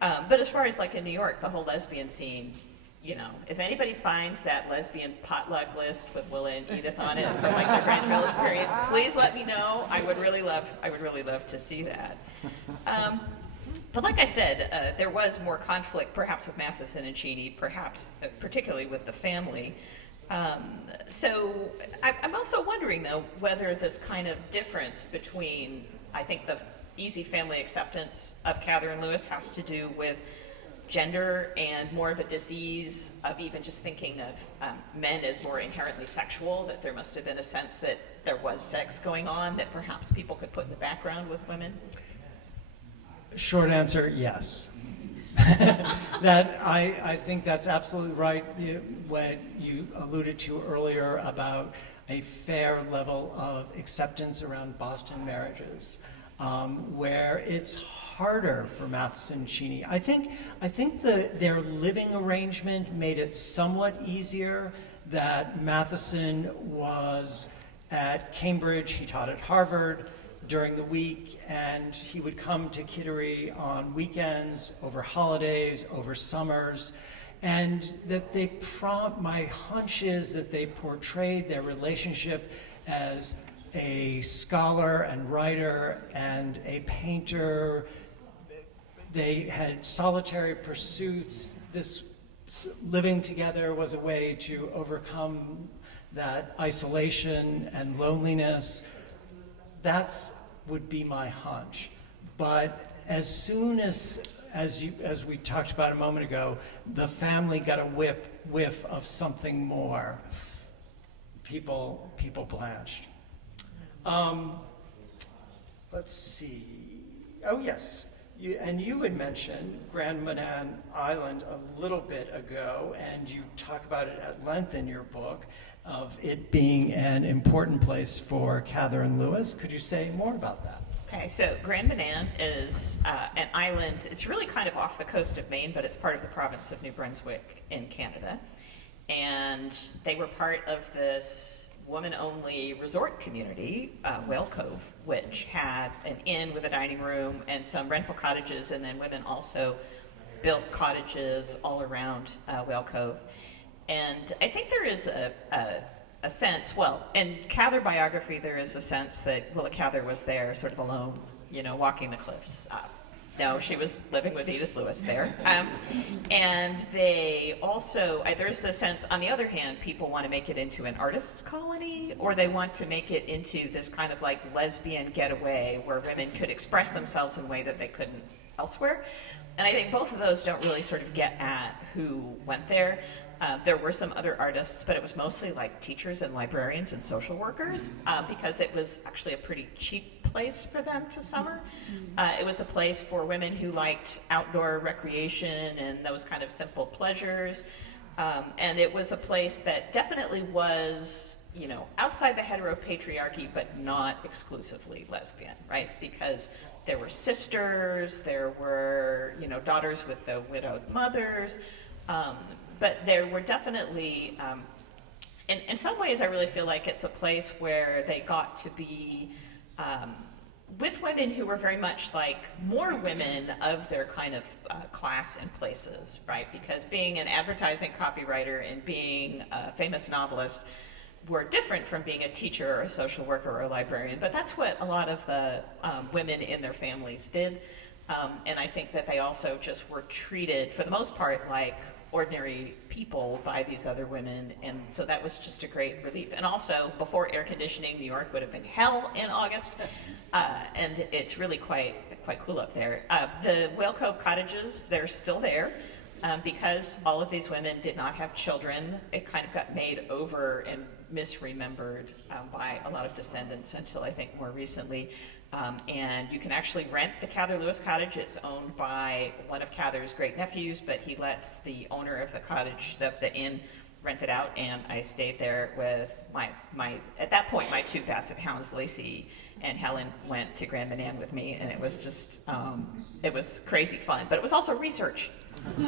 But as far as like in New York, the whole lesbian scene, if anybody finds that lesbian potluck list with Willa and Edith on it from like the Greenwich Village period, please let me know. I would really love to see that. But like I said, there was more conflict perhaps with Matthiessen and Cheney, perhaps particularly with the family. So I'm also wondering though whether this kind of difference between, I think the easy family acceptance of Cather and Lewis has to do with gender and more of a disease of even just thinking of men as more inherently sexual, that there must have been a sense that there was sex going on that perhaps people could put in the background with women? Short answer, yes. that I think that's absolutely right, what you alluded to earlier about a fair level of acceptance around Boston marriages, where it's harder for Matthiessen and Cheney. I think their living arrangement made it somewhat easier, that Matthiessen was at Cambridge, he taught at Harvard during the week, and he would come to Kittery on weekends, over holidays, over summers, and that my hunch is that they portrayed their relationship as a scholar and writer and a painter. They had solitary pursuits. This living together was a way to overcome that isolation and loneliness. That's would be my hunch. But as soon as we talked about a moment ago, the family got a whiff of something more, people blanched. Let's see. Oh yes. You had mentioned Grand Manan Island a little bit ago, and you talk about it at length in your book, of it being an important place for Cather and Lewis. Could you say more about that? Okay, so Grand Manan is an island. It's really kind of off the coast of Maine, but it's part of the province of New Brunswick in Canada. And they were part of this woman-only resort community, Whale Cove, which had an inn with a dining room and some rental cottages, and then women also built cottages all around Whale Cove. And I think there is a sense, well, in Cather biography, there is a sense that Willa Cather was there sort of alone, walking the cliffs. No, she was living with Edith Lewis there. And they also, there's a sense, on the other hand, people want to make it into an artist's colony, or they want to make it into this kind of like lesbian getaway where women could express themselves in a way that they couldn't elsewhere. And I think both of those don't really sort of get at who went there. There were some other artists, but it was mostly like teachers and librarians and social workers, because it was actually a pretty cheap place for them to summer. It was a place for women who liked outdoor recreation and those kind of simple pleasures. And it was a place that definitely was, outside the heteropatriarchy, but not exclusively lesbian, right? Because there were sisters, there were, daughters with the widowed mothers, but there were definitely, in some ways I really feel like it's a place where they got to be with women who were very much like more women of their kind of class and places, right? Because being an advertising copywriter and being a famous novelist were different from being a teacher or a social worker or a librarian, but that's what a lot of the women in their families did. And I think that they also just were treated, for the most part, like ordinary people by these other women, and so that was just a great relief. And also, before air conditioning, New York would have been hell in August, and it's really quite cool up there. The Whale Cove cottages, they're still there, because all of these women did not have children. It kind of got made over and misremembered by a lot of descendants until I think more recently. And you can actually rent the Cather Lewis cottage. It's owned by one of Cather's great nephews, but he lets the owner of the cottage, the inn, rent it out. And I stayed there with my at that point, my two basset hounds, Lacey and Helen, went to Grand Manan with me, and it was just, it was crazy fun. But it was also research. So,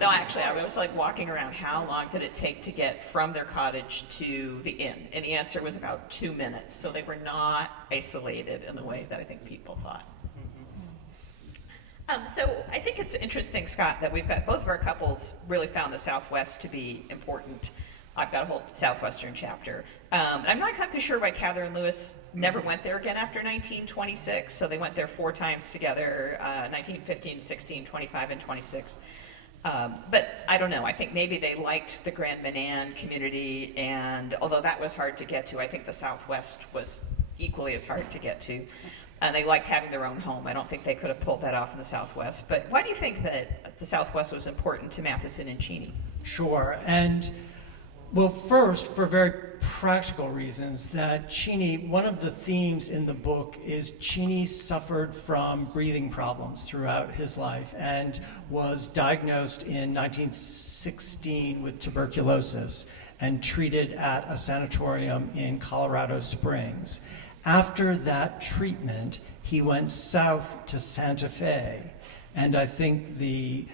no, actually, I was like walking around, how long did it take to get from their cottage to the inn? And the answer was about 2 minutes. So they were not isolated in the way that I think people thought. So I think it's interesting, Scott, that we've got both of our couples really found the Southwest to be important. I've got a whole Southwestern chapter. I'm not exactly sure why Cather and Lewis never went there again after 1926. So they went there 4 times together, 1915, 16, 25, and 26. But I don't know. I think maybe they liked the Grand Manan community, and although that was hard to get to, I think the Southwest was equally as hard to get to. And they liked having their own home. I don't think they could have pulled that off in the Southwest. But why do you think that the Southwest was important to Matthiessen and Cheney? Sure. And well, first, for very practical reasons that Cheney, one of the themes in the book is Cheney suffered from breathing problems throughout his life and was diagnosed in 1916 with tuberculosis and treated at a sanatorium in Colorado Springs. After that treatment, he went south to Santa Fe, and I think the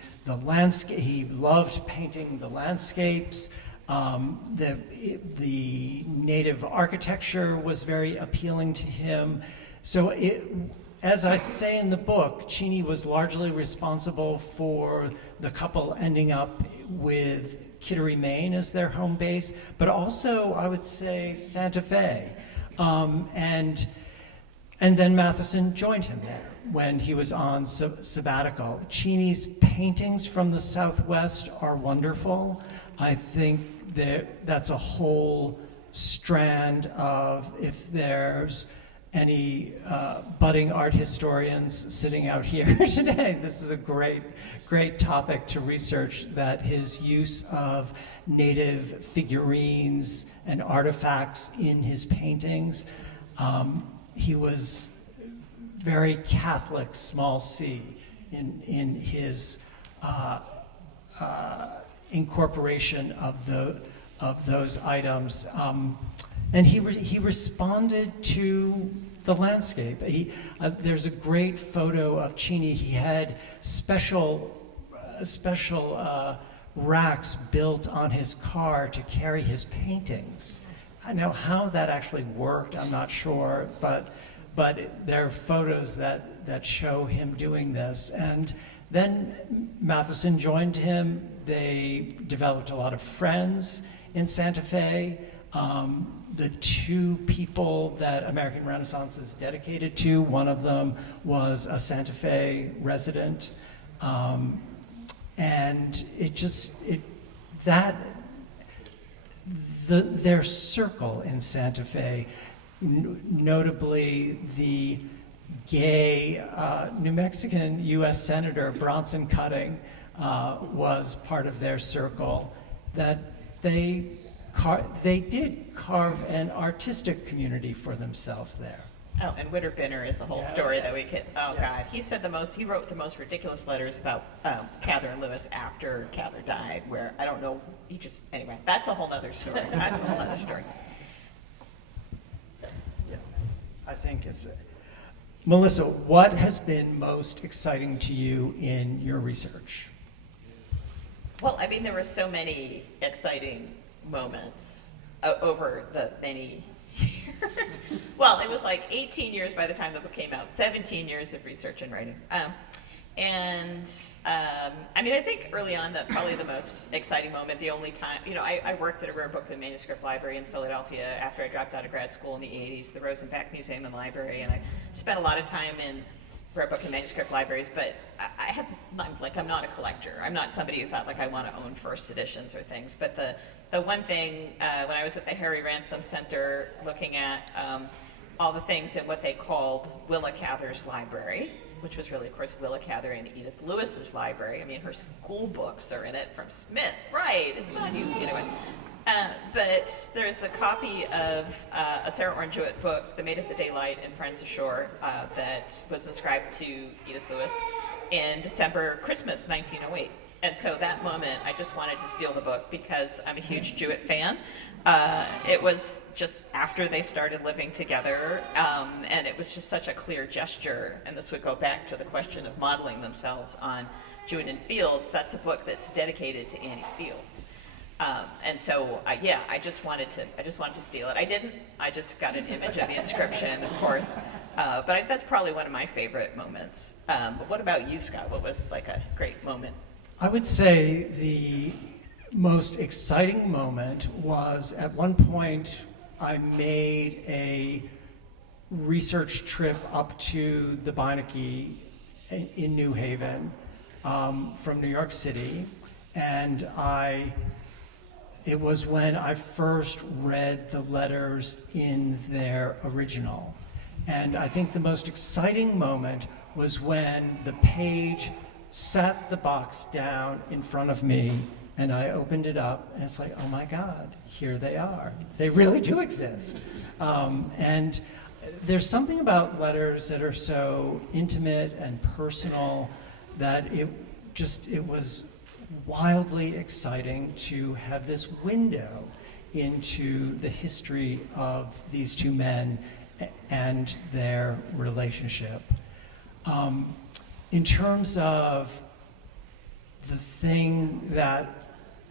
landscape, he loved painting the landscapes. The native architecture was very appealing to him. So as I say in the book, Cheney was largely responsible for the couple ending up with Kittery, Maine as their home base, but also, I would say, Santa Fe. And then Matthiessen joined him there when he was on sabbatical. Cheney's paintings from the Southwest are wonderful. I think that's a whole strand of, if there's any budding art historians sitting out here today, this is a great topic to research, that his use of native figurines and artifacts in his paintings. He was very Catholic, small c, in his incorporation of those items, and he responded to the landscape. There's a great photo of Cheney. He had special racks built on his car to carry his paintings. I know how that actually worked, I'm not sure, but there are photos that show him doing this. And then Matthiessen joined him. They developed a lot of friends in Santa Fe. The two people that American Renaissance is dedicated to, one of them was a Santa Fe resident. And their circle in Santa Fe, notably the gay New Mexican U.S. Senator Bronson Cutting, was part of their circle, that they did carve an artistic community for themselves there. Oh, and Winterbinner is a whole story that we could, God. He wrote the most ridiculous letters about Cather and Lewis after Cather died, where, I don't know, anyway, that's a whole nother story. So. Yeah, I think it's, Melissa, what has been most exciting to you in your research? Well, I mean, there were so many exciting moments over the many years. Well, it was like 18 years by the time the book came out, 17 years of research and writing. I mean, I think early on, probably the most exciting moment, the only time, I worked at a rare book and manuscript library in Philadelphia after I dropped out of grad school in the 80s, the Rosenbach Museum and Library, and I spent a lot of time in rare book and manuscript libraries, but I'm not a collector. I'm not somebody who thought I want to own first editions or things, but the one thing, when I was at the Harry Ransom Center looking at all the things in what they called Willa Cather's library, which was really, of course, Willa Cather and Edith Lewis's library. I mean, her school books are in it from Smith, right? It's not you, anyway. But there's a copy of a Sarah Orne Jewett book, The Maid of the Daylight and Friends Ashore, that was inscribed to Edith Lewis in Christmas 1908. And so that moment, I just wanted to steal the book because I'm a huge Jewett fan. It was just after they started living together, and it was just such a clear gesture. And this would go back to the question of modeling themselves on Jewett and Fields. That's a book that's dedicated to Annie Fields. And so, I just wanted to steal it. I didn't. I just got an image of the inscription, of course. But that's probably one of my favorite moments. But what about you, Scott? What was a great moment? I would say the most exciting moment was, at one point, I made a research trip up to the Beinecke in New Haven from New York City, and it was when I first read the letters in their original. And I think the most exciting moment was when the page sat the box down in front of me And I opened it up, and it's like, oh my God, here they are. They really do exist. And there's something about letters that are so intimate and personal that it was wildly exciting to have this window into the history of these two men and their relationship. In terms of the thing that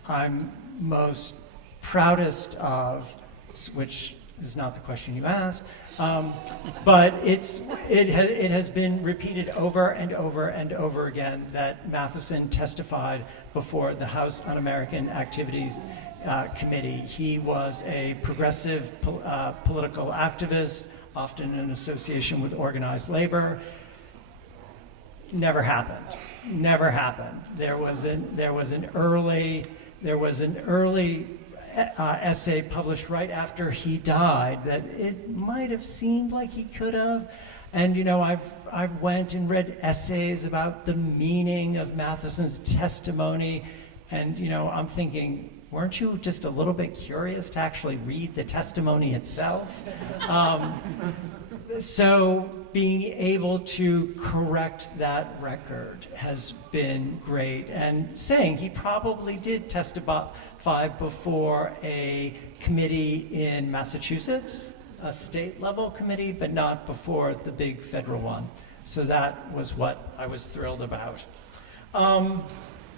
I'm most proudest of, which is not the question you asked, but it has been repeated over and over and over again that Matthiessen testified before the House Un-American Activities Committee. He was a progressive political activist, often in association with organized labor. Never happened. Never happened. There was an early essay published right after he died that it might have seemed like he could have. And I've went and read essays about the meaning of Mathiessen's testimony, and I'm thinking, weren't you just a little bit curious to actually read the testimony itself? So being able to correct that record has been great, and saying he probably did testify before a committee in Massachusetts, a state-level committee, but not before the big federal one. So that was what I was thrilled about.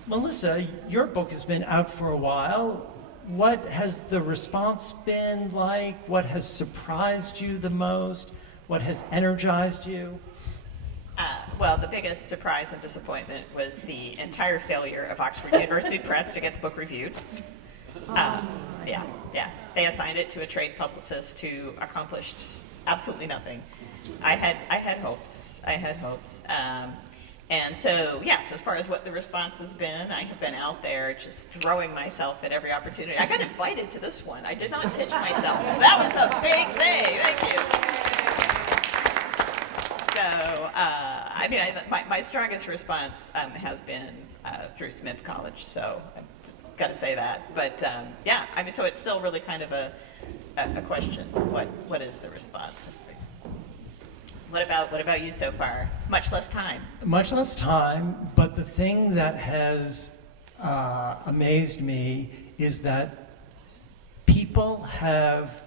Melissa, your book has been out for a while. What has the response been like? What has surprised you the most? What has energized you? Well, the biggest surprise and disappointment was the entire failure of Oxford University Press to get the book reviewed. Yeah. They assigned it to a trade publicist who accomplished absolutely nothing. I had hopes. And so, yes, as far as what the response has been, I have been out there just throwing myself at every opportunity. I got invited to this one. I did not pitch myself. That was a big thing. Thank you. So, my strongest response has been through Smith College. So, I've just got to say that. But so it's still really kind of a question. What is the response? What about you so far? Much less time. Much less time, but the thing that has amazed me is that people have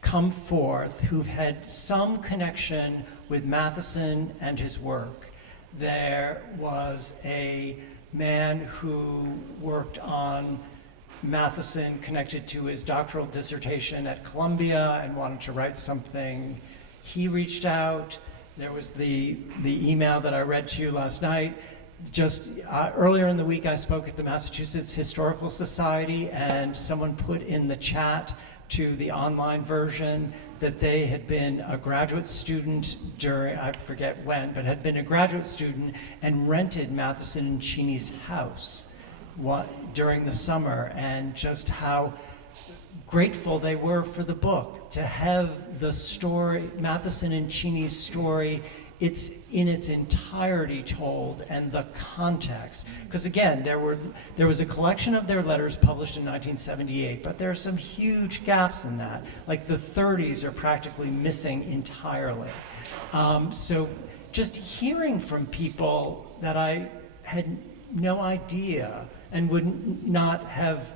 come forth who've had some connection with Matthiessen and his work. There was a man who worked on Matthiessen connected to his doctoral dissertation at Columbia and wanted to write something. He reached out. There was the email that I read to you last night. Just earlier in the week, I spoke at the Massachusetts Historical Society, and someone put in the chat to the online version that they had been a graduate student during, I forget when, but had been a graduate student and rented Matthiessen and Cheney's house during the summer, and just how grateful they were for the book, to have the story, Matthiessen and Cheney's story, it's in its entirety told, and the context. Because again, there was a collection of their letters published in 1978, but there are some huge gaps in that. Like the 30s are practically missing entirely. So just hearing from people that I had no idea and would not have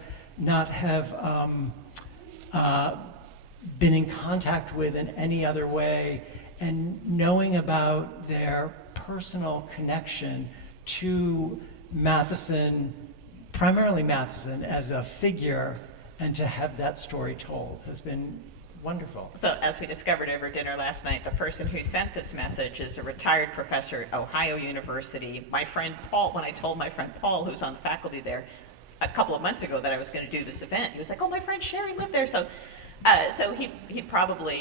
been in contact with in any other way, and knowing about their personal connection to Matthiessen, primarily Matthiessen as a figure, and to have that story told has been wonderful. So as we discovered over dinner last night, the person who sent this message is a retired professor at Ohio University. My friend Paul, when I told my friend Paul, who's on the faculty there, a couple of months ago that I was going to do this event, he was like, "Oh, my friend Sherry lived there." So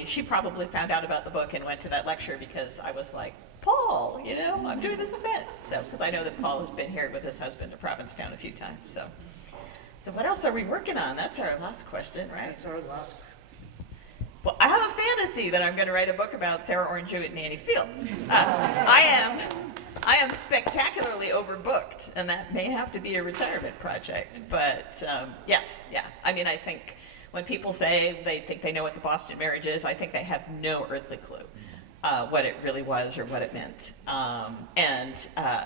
she probably found out about the book and went to that lecture because I was like, "Paul, I'm doing this event." So, because I know that Paul has been here with his husband to Provincetown a few times. So what else are we working on? That's our last question, right? That's our last. Well, I have a fantasy that I'm going to write a book about Sarah Orange Jewett and Annie Fields. I I am spectacularly overbooked, and that may have to be a retirement project. But yes, yeah. I mean, I think when people say they think they know what the Boston marriage is, I think they have no earthly clue what it really was or what it meant.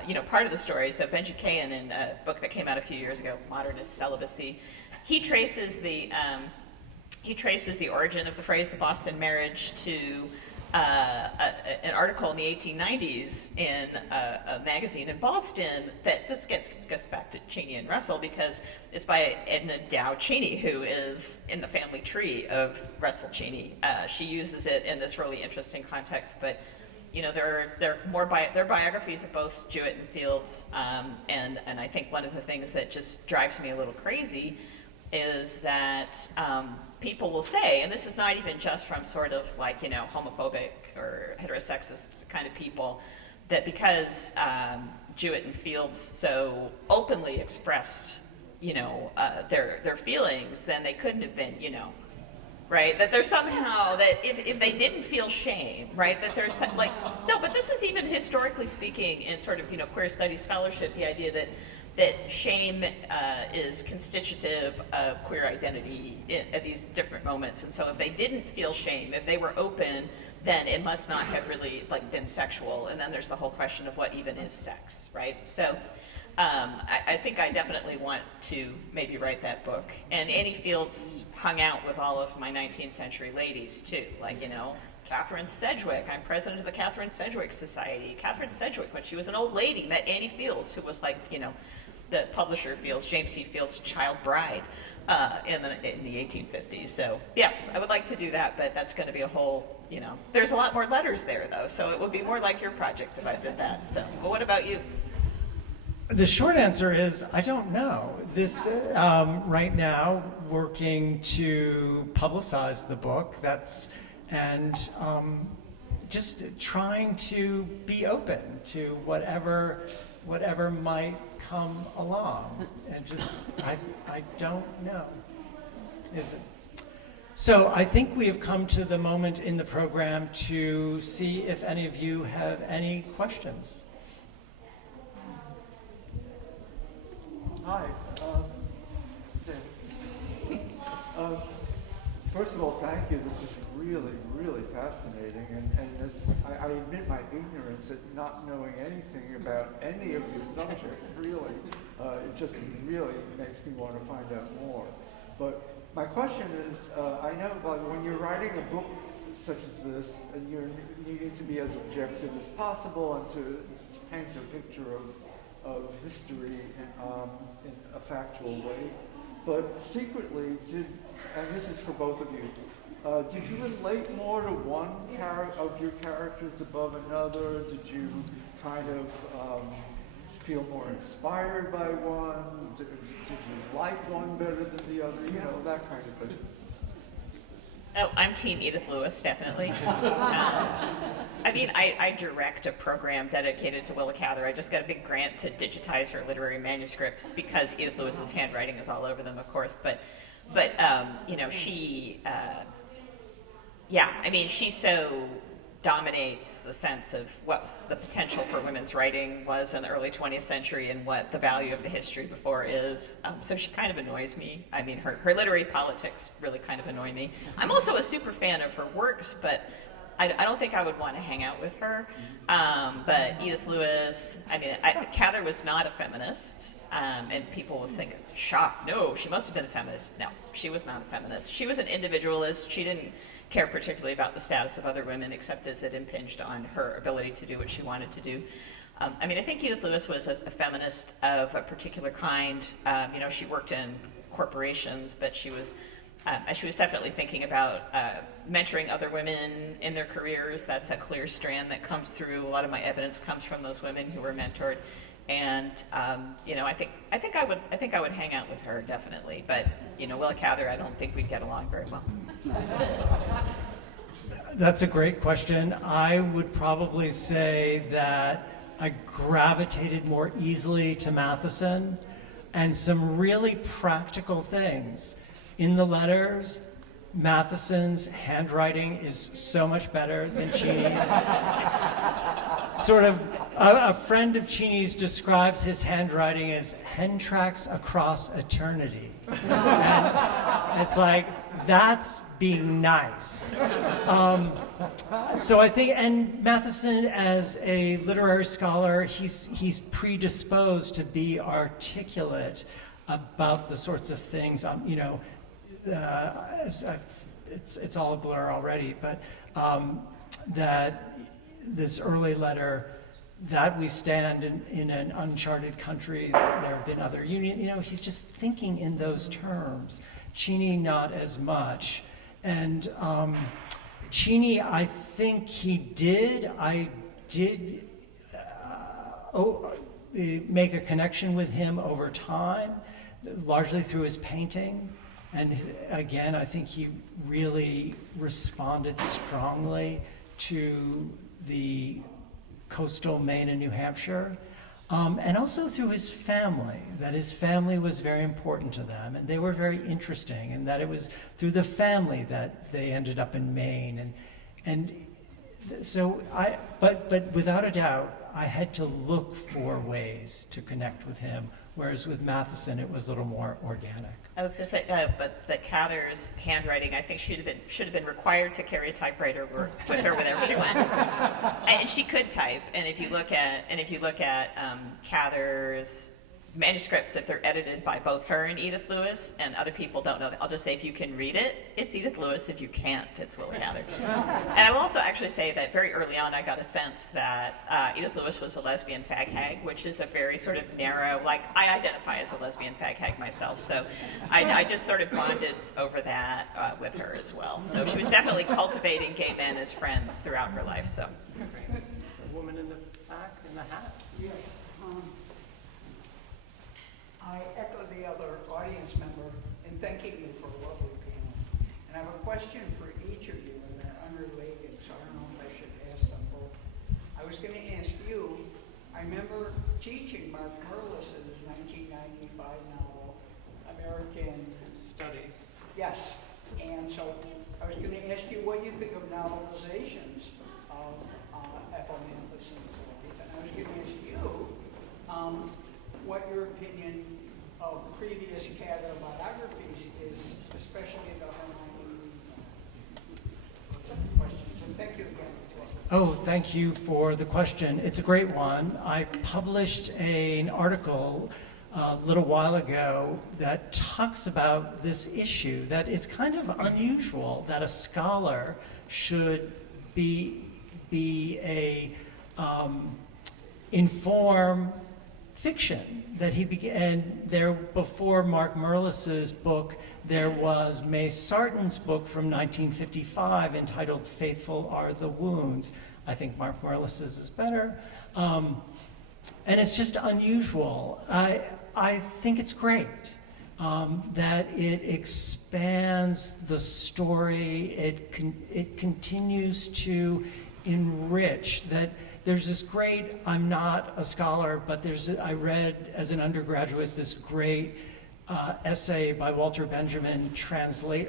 You know, part of the story, so Benji Cahan, in a book that came out a few years ago, Modernist Celibacy, he traces the origin of the phrase the Boston marriage to an article in the 1890s in a magazine in Boston that this gets back to Cheney and Russell, because it's by Edna Dow Cheney, who is in the family tree of Russell Cheney. She uses it in this really interesting context, but you know, there are biographies of both Jewett and Fields, and I think one of the things that just drives me a little crazy is that people will say, and this is not even just from sort of like, you know, homophobic or heterosexist kind of people, that because Jewett and Fields so openly expressed, you know, their feelings, then they couldn't have been, you know, right? That there's somehow, that if they didn't feel shame, right, that there's like, no, but this is even historically speaking in sort of, you know, queer studies scholarship, the idea that shame is constitutive of queer identity at these different moments. And so if they didn't feel shame, if they were open, then it must not have really like been sexual. And then there's the whole question of what even is sex, right? So I think I definitely want to maybe write that book. And Annie Fields hung out with all of my 19th century ladies too, like, you know, Catherine Sedgwick. I'm president of the Catherine Sedgwick Society. Catherine Sedgwick, when she was an old lady, met Annie Fields, who was like, you know, the publisher Fields, James C. Fields' child bride in the 1850s. So yes, I would like to do that, but that's going to be a whole, you know, there's a lot more letters there though, so it would be more like your project if I did that. So, well, what about you? The short answer is I don't know. This right now, working to publicize the book. Just trying to be open to whatever might come along, and just I don't know. Is it? So I think we have come to the moment in the program to see if any of you have any questions. Hi. Dave. First of all, thank you. This is really, really fascinating. And this, I admit my ignorance at not knowing anything about any of your subjects, really. It just really makes me want to find out more. But my question is, I know when you're writing a book such as this, you're needing to be as objective as possible and to paint a picture of history in a factual way. But secretly, and this is for both of you, did you relate more to one of your characters above another? Did you kind of feel more inspired by one? Did you like one better than the other? You know, that kind of thing. Oh, I'm Team Edith Lewis, definitely. I mean, I direct a program dedicated to Willa Cather. I just got a big grant to digitize her literary manuscripts because Edith Lewis's handwriting is all over them, of course. But you know, she, yeah, I mean, she so dominates the sense of what the potential for women's writing was in the early 20th century and what the value of the history before is. So she kind of annoys me. I mean, her literary politics really kind of annoy me. I'm also a super fan of her works, but I don't think I would want to hang out with her. But Edith Lewis, I mean, Cather was not a feminist. And people would think, shocked, no, she must have been a feminist. No, she was not a feminist. She was an individualist. She didn't care particularly about the status of other women, except as it impinged on her ability to do what she wanted to do. I mean, I think Edith Lewis was a feminist of a particular kind. You know, she worked in corporations, but she was definitely thinking about mentoring other women in their careers. That's a clear strand that comes through. A lot of my evidence comes from those women who were mentored. And you know, I think I would hang out with her definitely. But you know, Willa Cather, I don't think we'd get along very well. That's a great question. I would probably say that I gravitated more easily to Matthiessen, and some really practical things in the letters. Mathiessen's handwriting is so much better than Cheney's. Sort of, a friend of Cheney's describes his handwriting as hen tracks across eternity. And it's like, that's being nice. So I think, and Matthiessen, as a literary scholar, he's predisposed to be articulate about the sorts of things, it's all a blur already, but that this early letter, that we stand in an uncharted country, there have been other union, he's just thinking in those terms. Cheney, not as much. And Cheney, I think he did. I did make a connection with him over time, largely through his painting. And again, I think he really responded strongly to the coastal Maine and New Hampshire. And also through his family, that his family was very important to them, and they were very interesting, and that it was through the family that they ended up in Maine. And so but without a doubt, I had to look for ways to connect with him, whereas with Matthiessen, it was a little more organic. I was going to say, but that Cather's handwriting, I think should have been required to carry a typewriter with her wherever she went, and she could type. And if you look at Cather's manuscripts, if they're edited by both her and Edith Lewis, and other people don't know that, I'll just say if you can read it, it's Edith Lewis. If you can't, it's Willa Cather. And I will also actually say that very early on, I got a sense that Edith Lewis was a lesbian fag hag, which is a very sort of narrow, like, I identify as a lesbian fag hag myself, so I just sort of bonded over that with her as well. So she was definitely cultivating gay men as friends throughout her life. So. The woman in the back in the hat. Yeah. I echo the other audience member in thanking you for a lovely panel. And I have a question for each of you, and they're unrelated, so I don't know if I should ask them both. I was going to ask you, I remember teaching Mark Merlis's 1995 novel, American Studies. Yes, and so I was going to ask you what you think of novelizations of F.O. Mathiessen's life, and I was going to ask you what your opinion of previous Cather biographies is, especially the Hermione questions. And thank you again. Oh, thank you for the question. It's a great one. I published an article a little while ago that talks about this issue, that it's kind of unusual that a scholar should be a inform fiction, that he began. And there, before Mark Merlis's book, there was May Sarton's book from 1955 entitled "Faithful Are the Wounds." I think Mark Merlis's is better, and it's just unusual. I think it's great that it expands the story. It continues to enrich that. There's this great, I'm not a scholar, but I read as an undergraduate this great essay by Walter Benjamin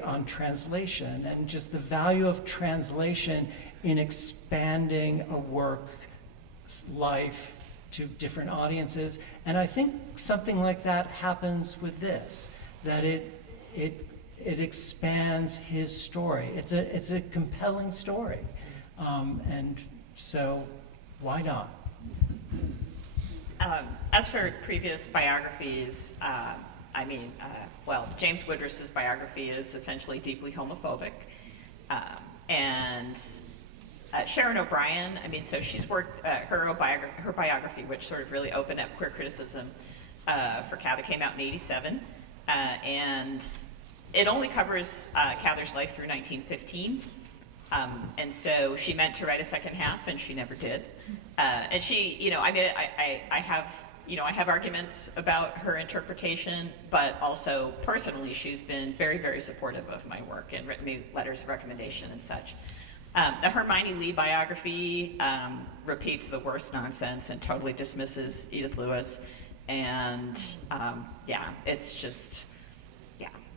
on translation, and just the value of translation in expanding a work's life to different audiences. And I think something like that happens with this, that it expands his story. It's a compelling story. And so, why not? As for previous biographies, James Woodruss's biography is essentially deeply homophobic. And Sharon O'Brien, so she's worked, her biography, which sort of really opened up queer criticism for Cather, came out in '87. And it only covers Cather's life through 1915. And so she meant to write a second half, and she never did. And she, I have arguments about her interpretation, but also personally, she's been very, very supportive of my work and written me letters of recommendation and such. The Hermione Lee biography repeats the worst nonsense and totally dismisses Edith Lewis. And it's just,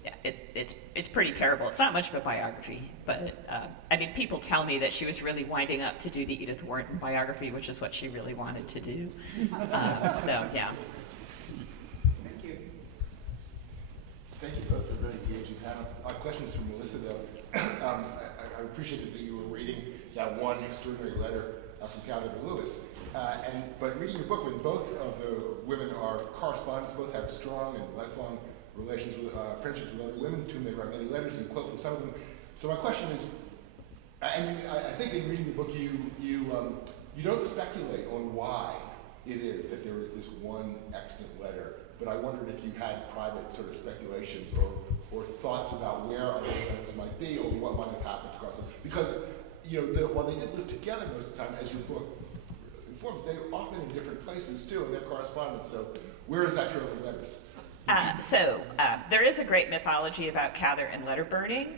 yeah, it's pretty terrible. It's not much of a biography, but I mean, people tell me that she was really winding up to do the Edith Wharton biography, which is what she really wanted to do. So yeah. Thank you. Thank you both for a very engaging panel. Questions from Melissa, though. I appreciated that you were reading that one extraordinary letter from Cather to Lewis. But reading your book, when both of the women are correspondents, both have strong and lifelong relations with friendships with other women to whom they write many letters and quote from some of them. So my question is, and I think in reading the book you don't speculate on why it is that there is this one extant letter, but I wondered if you had private sort of speculations or thoughts about where other letters might be or what might have happened across them. Because while they did live together most of the time, as your book informs, they were often in different places too in their correspondence. So where is that trail of letters? There is a great mythology about Cather and letter burning,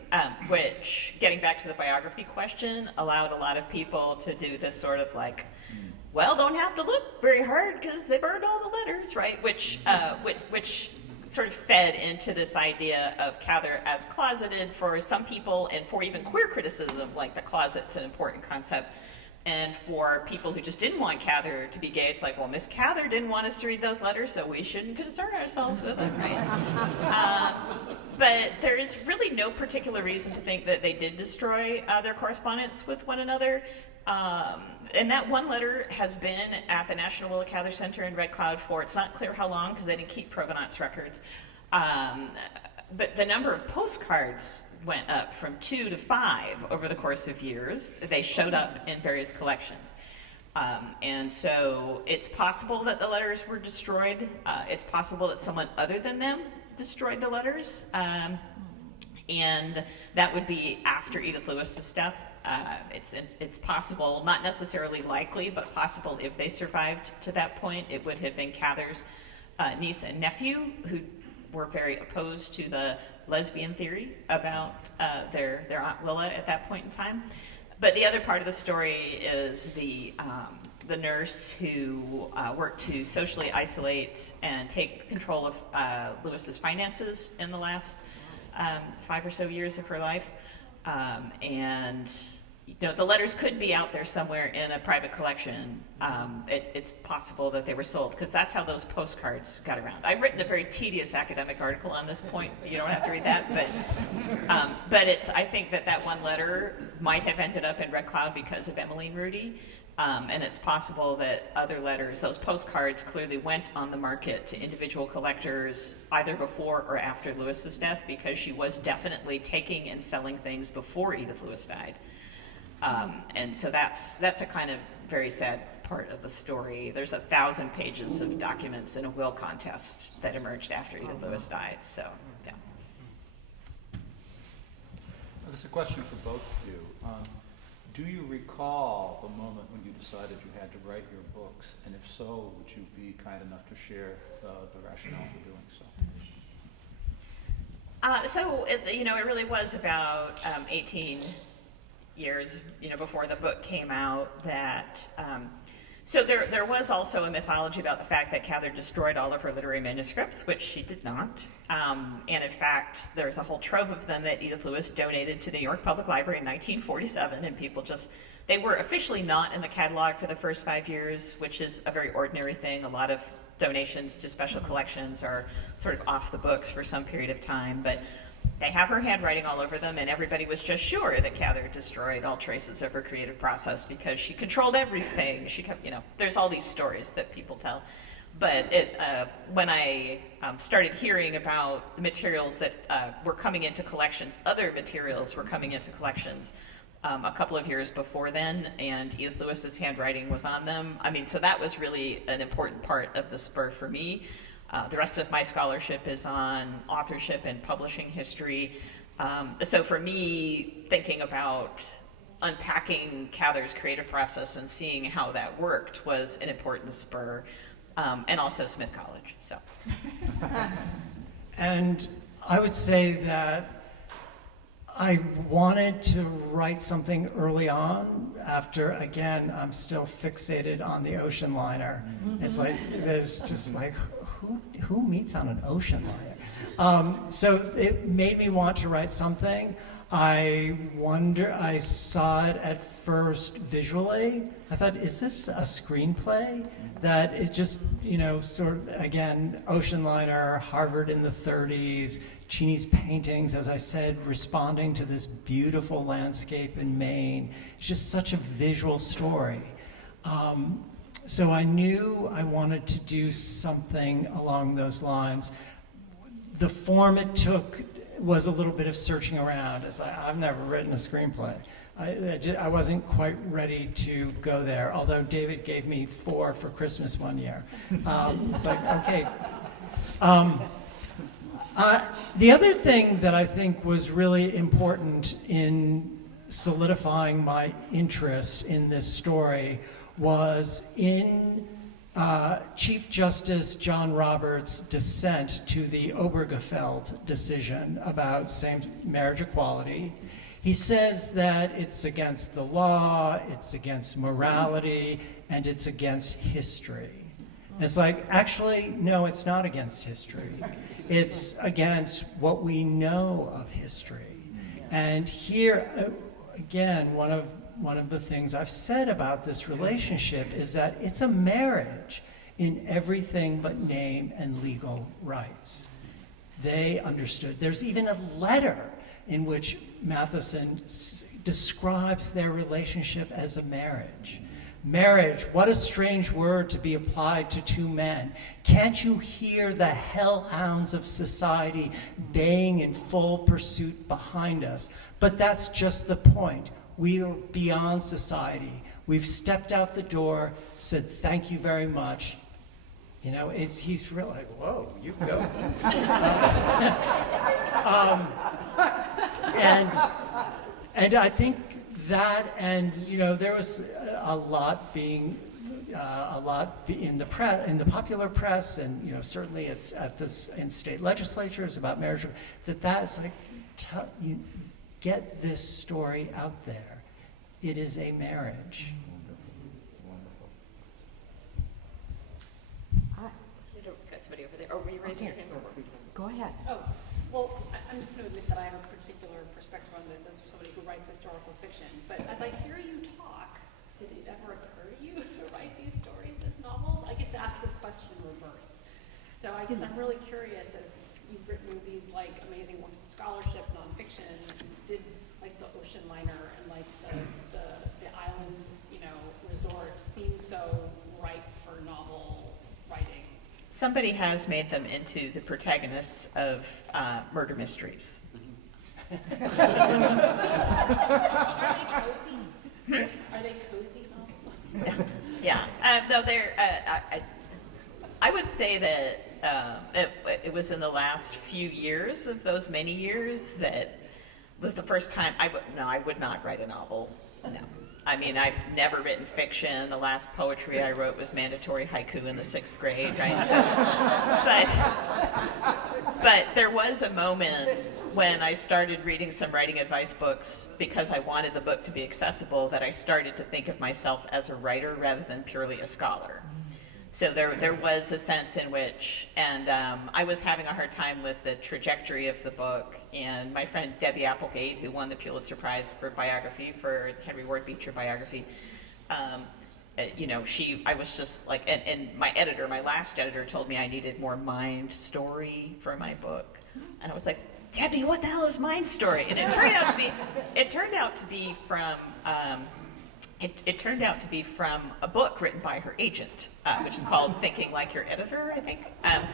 which, getting back to the biography question, allowed a lot of people to do this sort of like, well, don't have to look very hard because they burned all the letters, right? Which sort of fed into this idea of Cather as closeted for some people, and for even queer criticism, like the closet's an important concept. And for people who just didn't want Cather to be gay, it's like, well, Miss Cather didn't want us to read those letters, so we shouldn't concern ourselves with it, right? But there is really no particular reason to think that they did destroy their correspondence with one another. And that one letter has been at the National Willa Cather Center in Red Cloud for, it's not clear how long because they didn't keep provenance records. But the number of postcards went up from 2 to 5 over the course of years. They showed up in various collections. And so it's possible that the letters were destroyed. It's possible that someone other than them destroyed the letters. And that would be after Edith Lewis's death. It's possible, not necessarily likely, but possible if they survived to that point. It would have been Cather's niece and nephew who were very opposed to the lesbian theory about their Aunt Willa at that point in time. But the other part of the story is the nurse who worked to socially isolate and take control of Lewis's finances in the last 5 or so years of her life. And the letters could be out there somewhere in a private collection. It's possible that they were sold, because that's how those postcards got around. I've written a very tedious academic article on this point. You don't have to read that, but I think that one letter might have ended up in Red Cloud because of Emmeline Rudy. And it's possible that other letters, those postcards, clearly went on the market to individual collectors either before or after Lewis's death, because she was definitely taking and selling things before Edith Lewis died. And so that's a kind of very sad part of the story. There's 1,000 pages of documents in a will contest that emerged after Edith Lewis died. So, yeah. This is a question for both of you. Do you recall the moment when you decided you had to write your books? And if so, would you be kind enough to share the rationale for doing so? It really was about 18 years, before the book came out that, so there was also a mythology about the fact that Cather destroyed all of her literary manuscripts, which she did not. And in fact, there's a whole trove of them that Edith Lewis donated to the New York Public Library in 1947, and people they were officially not in the catalog for the first 5 years, which is a very ordinary thing. A lot of donations to special collections are sort of off the books for some period of time, but they have her handwriting all over them, and everybody was just sure that Cather destroyed all traces of her creative process because she controlled everything. She kept, there's all these stories that people tell. But when I started hearing about the materials that were coming into collections, other materials were coming into collections a couple of years before then, and Edith Lewis's handwriting was on them. So that was really an important part of the spur for me. The rest of my scholarship is on authorship and publishing history. So for me, thinking about unpacking Cather's creative process and seeing how that worked was an important spur, and also Smith College. So. And I would say that I wanted to write something early on after, again, I'm still fixated on the ocean liner. It's like, there's just like, who meets on an ocean liner? So it made me want to write something. I saw it at first visually. I thought, is this a screenplay? That is just, sort of, again, ocean liner, Harvard in the 30s, Cheney's paintings, as I said, responding to this beautiful landscape in Maine. It's just such a visual story. So I knew I wanted to do something along those lines. The form it took was a little bit of searching around, as I've never written a screenplay. I wasn't quite ready to go there, although David gave me 4 for Christmas one year. It's like, okay. The other thing that I think was really important in solidifying my interest in this story was in Chief Justice John Roberts' dissent to the Obergefell decision about same-marriage equality. He says that it's against the law, it's against morality, and it's against history. It's like, actually, no, it's not against history. It's against what we know of history. And here, again, one of the things I've said about this relationship is that it's a marriage in everything but name and legal rights. They understood. There's even a letter in which Matthiessen describes their relationship as a marriage. Marriage, what a strange word to be applied to 2 men. Can't you hear the hellhounds of society baying in full pursuit behind us? But that's just the point. We are beyond society. We've stepped out the door, said thank you very much. He's really like, whoa, you go. And I think that, and there was a lot in the press, in the popular press, and certainly it's in state legislatures about marriage. That's like, you get this story out there. It is a marriage. Got somebody over there. Oh, were you raising your hand? Go ahead. Oh, well, I'm just going to admit that I have a particular perspective on this as somebody who writes historical fiction. But as I hear you talk, did it ever occur to you to write these stories as novels? I get to ask this question in reverse. So I guess I'm really curious, as you've written these amazing works of scholarship, nonfiction, did the ocean liner and the island, resort seem so ripe for novel writing? Somebody has made them into the protagonists of murder mysteries. Are they cozy novels? Yeah. No, they're. I would say that it was in the last few years of those many years that was the first time I would not write a novel. No. I mean, I've never written fiction. The last poetry I wrote was mandatory haiku in the 6th grade, right? But there was a moment when I started reading some writing advice books because I wanted the book to be accessible that I started to think of myself as a writer rather than purely a scholar. So there was a sense in which, and I was having a hard time with the trajectory of the book, and my friend Debbie Applegate, who won the Pulitzer Prize for biography, for Henry Ward Beecher biography, I was just like, and my editor, my last editor told me I needed more mind story for my book. And I was like, Debbie, what the hell is mind story? And it turned out to be from, it turned out to be from a book written by her agent, which is called Thinking Like Your Editor, I think. And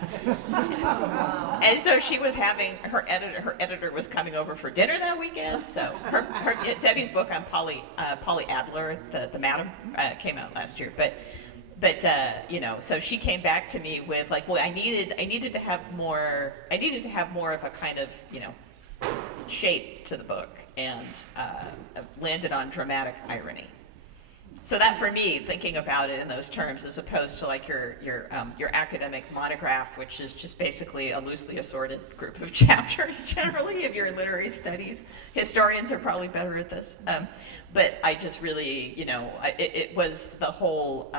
so she was having, her editor was coming over for dinner that weekend. So Debbie's book on Polly Adler, the Madam, came out last year. But so she came back to me with like, well, I needed to have more of a kind of, shape to the book, and landed on dramatic irony. So that, for me, thinking about it in those terms, as opposed to like your academic monograph, which is just basically a loosely assorted group of chapters, generally, of your literary studies. Historians are probably better at this, but I just really, it was the whole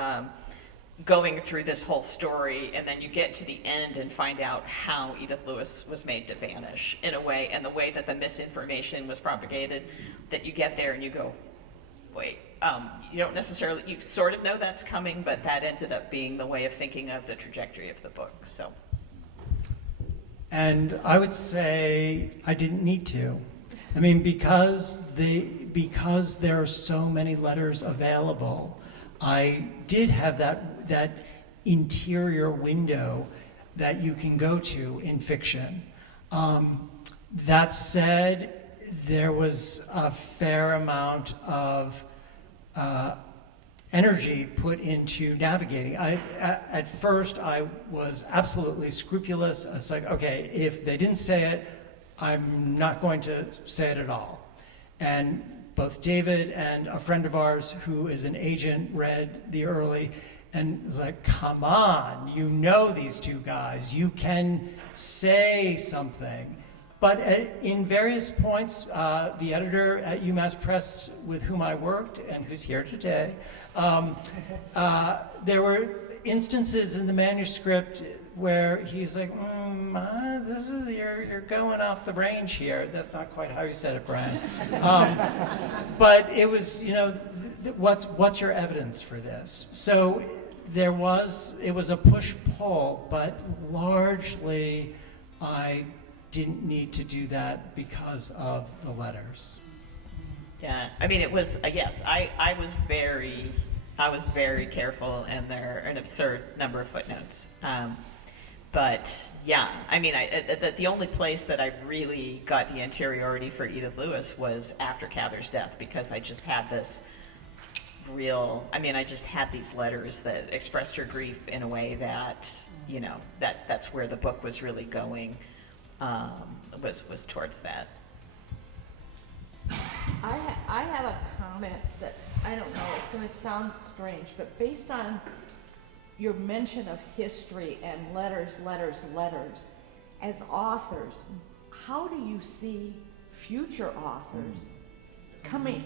going through this whole story, and then you get to the end and find out how Edith Lewis was made to vanish in a way, and the way that the misinformation was propagated, that you get there and you go, wait, you don't necessarily, you sort of know that's coming, but that ended up being the way of thinking of the trajectory of the book, so. And I would say I didn't need to. I mean, because there are so many letters available, I did have that interior window that you can go to in fiction. That said, there was a fair amount of energy put into navigating. At first, I was absolutely scrupulous. I was like, okay, if they didn't say it, I'm not going to say it at all. And both David and a friend of ours who is an agent read the early and was like, come on, you know these two guys, you can say something. But in various points, the editor at UMass Press with whom I worked and who's here today, there were instances in the manuscript where he's like, this is, you're going off the range here. That's not quite how you said it, Brian. But it was, what's your evidence for this? So it was a push-pull, but largely I didn't need to do that because of the letters. Yeah, I mean, it was, yes, I was very careful, and there are an absurd number of footnotes. But yeah, I mean, the only place that I really got the interiority for Edith Lewis was after Cather's death, because I just had this I just had these letters that expressed her grief in a way that, that's where the book was really going, was towards that. I have a comment that, I don't know, it's going to sound strange, but based on your mention of history and letters, as authors, how do you see future authors coming,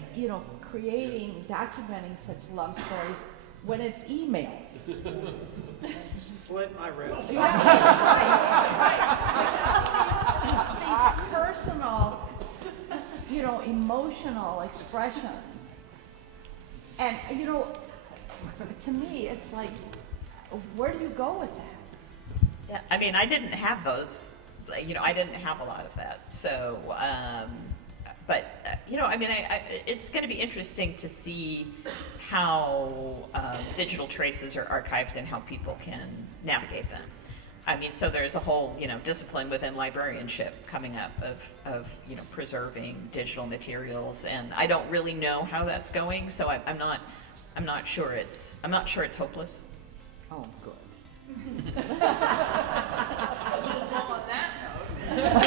creating, documenting such love stories when it's emails? Slit my wrist. These personal, emotional expressions. And, to me, it's like, where do you go with that? Yeah, I mean, I didn't have those, I didn't have a lot of that. So, it's going to be interesting to see how digital traces are archived and how people can navigate them. I mean, so there's a whole, discipline within librarianship coming up of preserving digital materials, and I don't really know how that's going. So I'm not sure it's hopeless. Oh, good. On that note.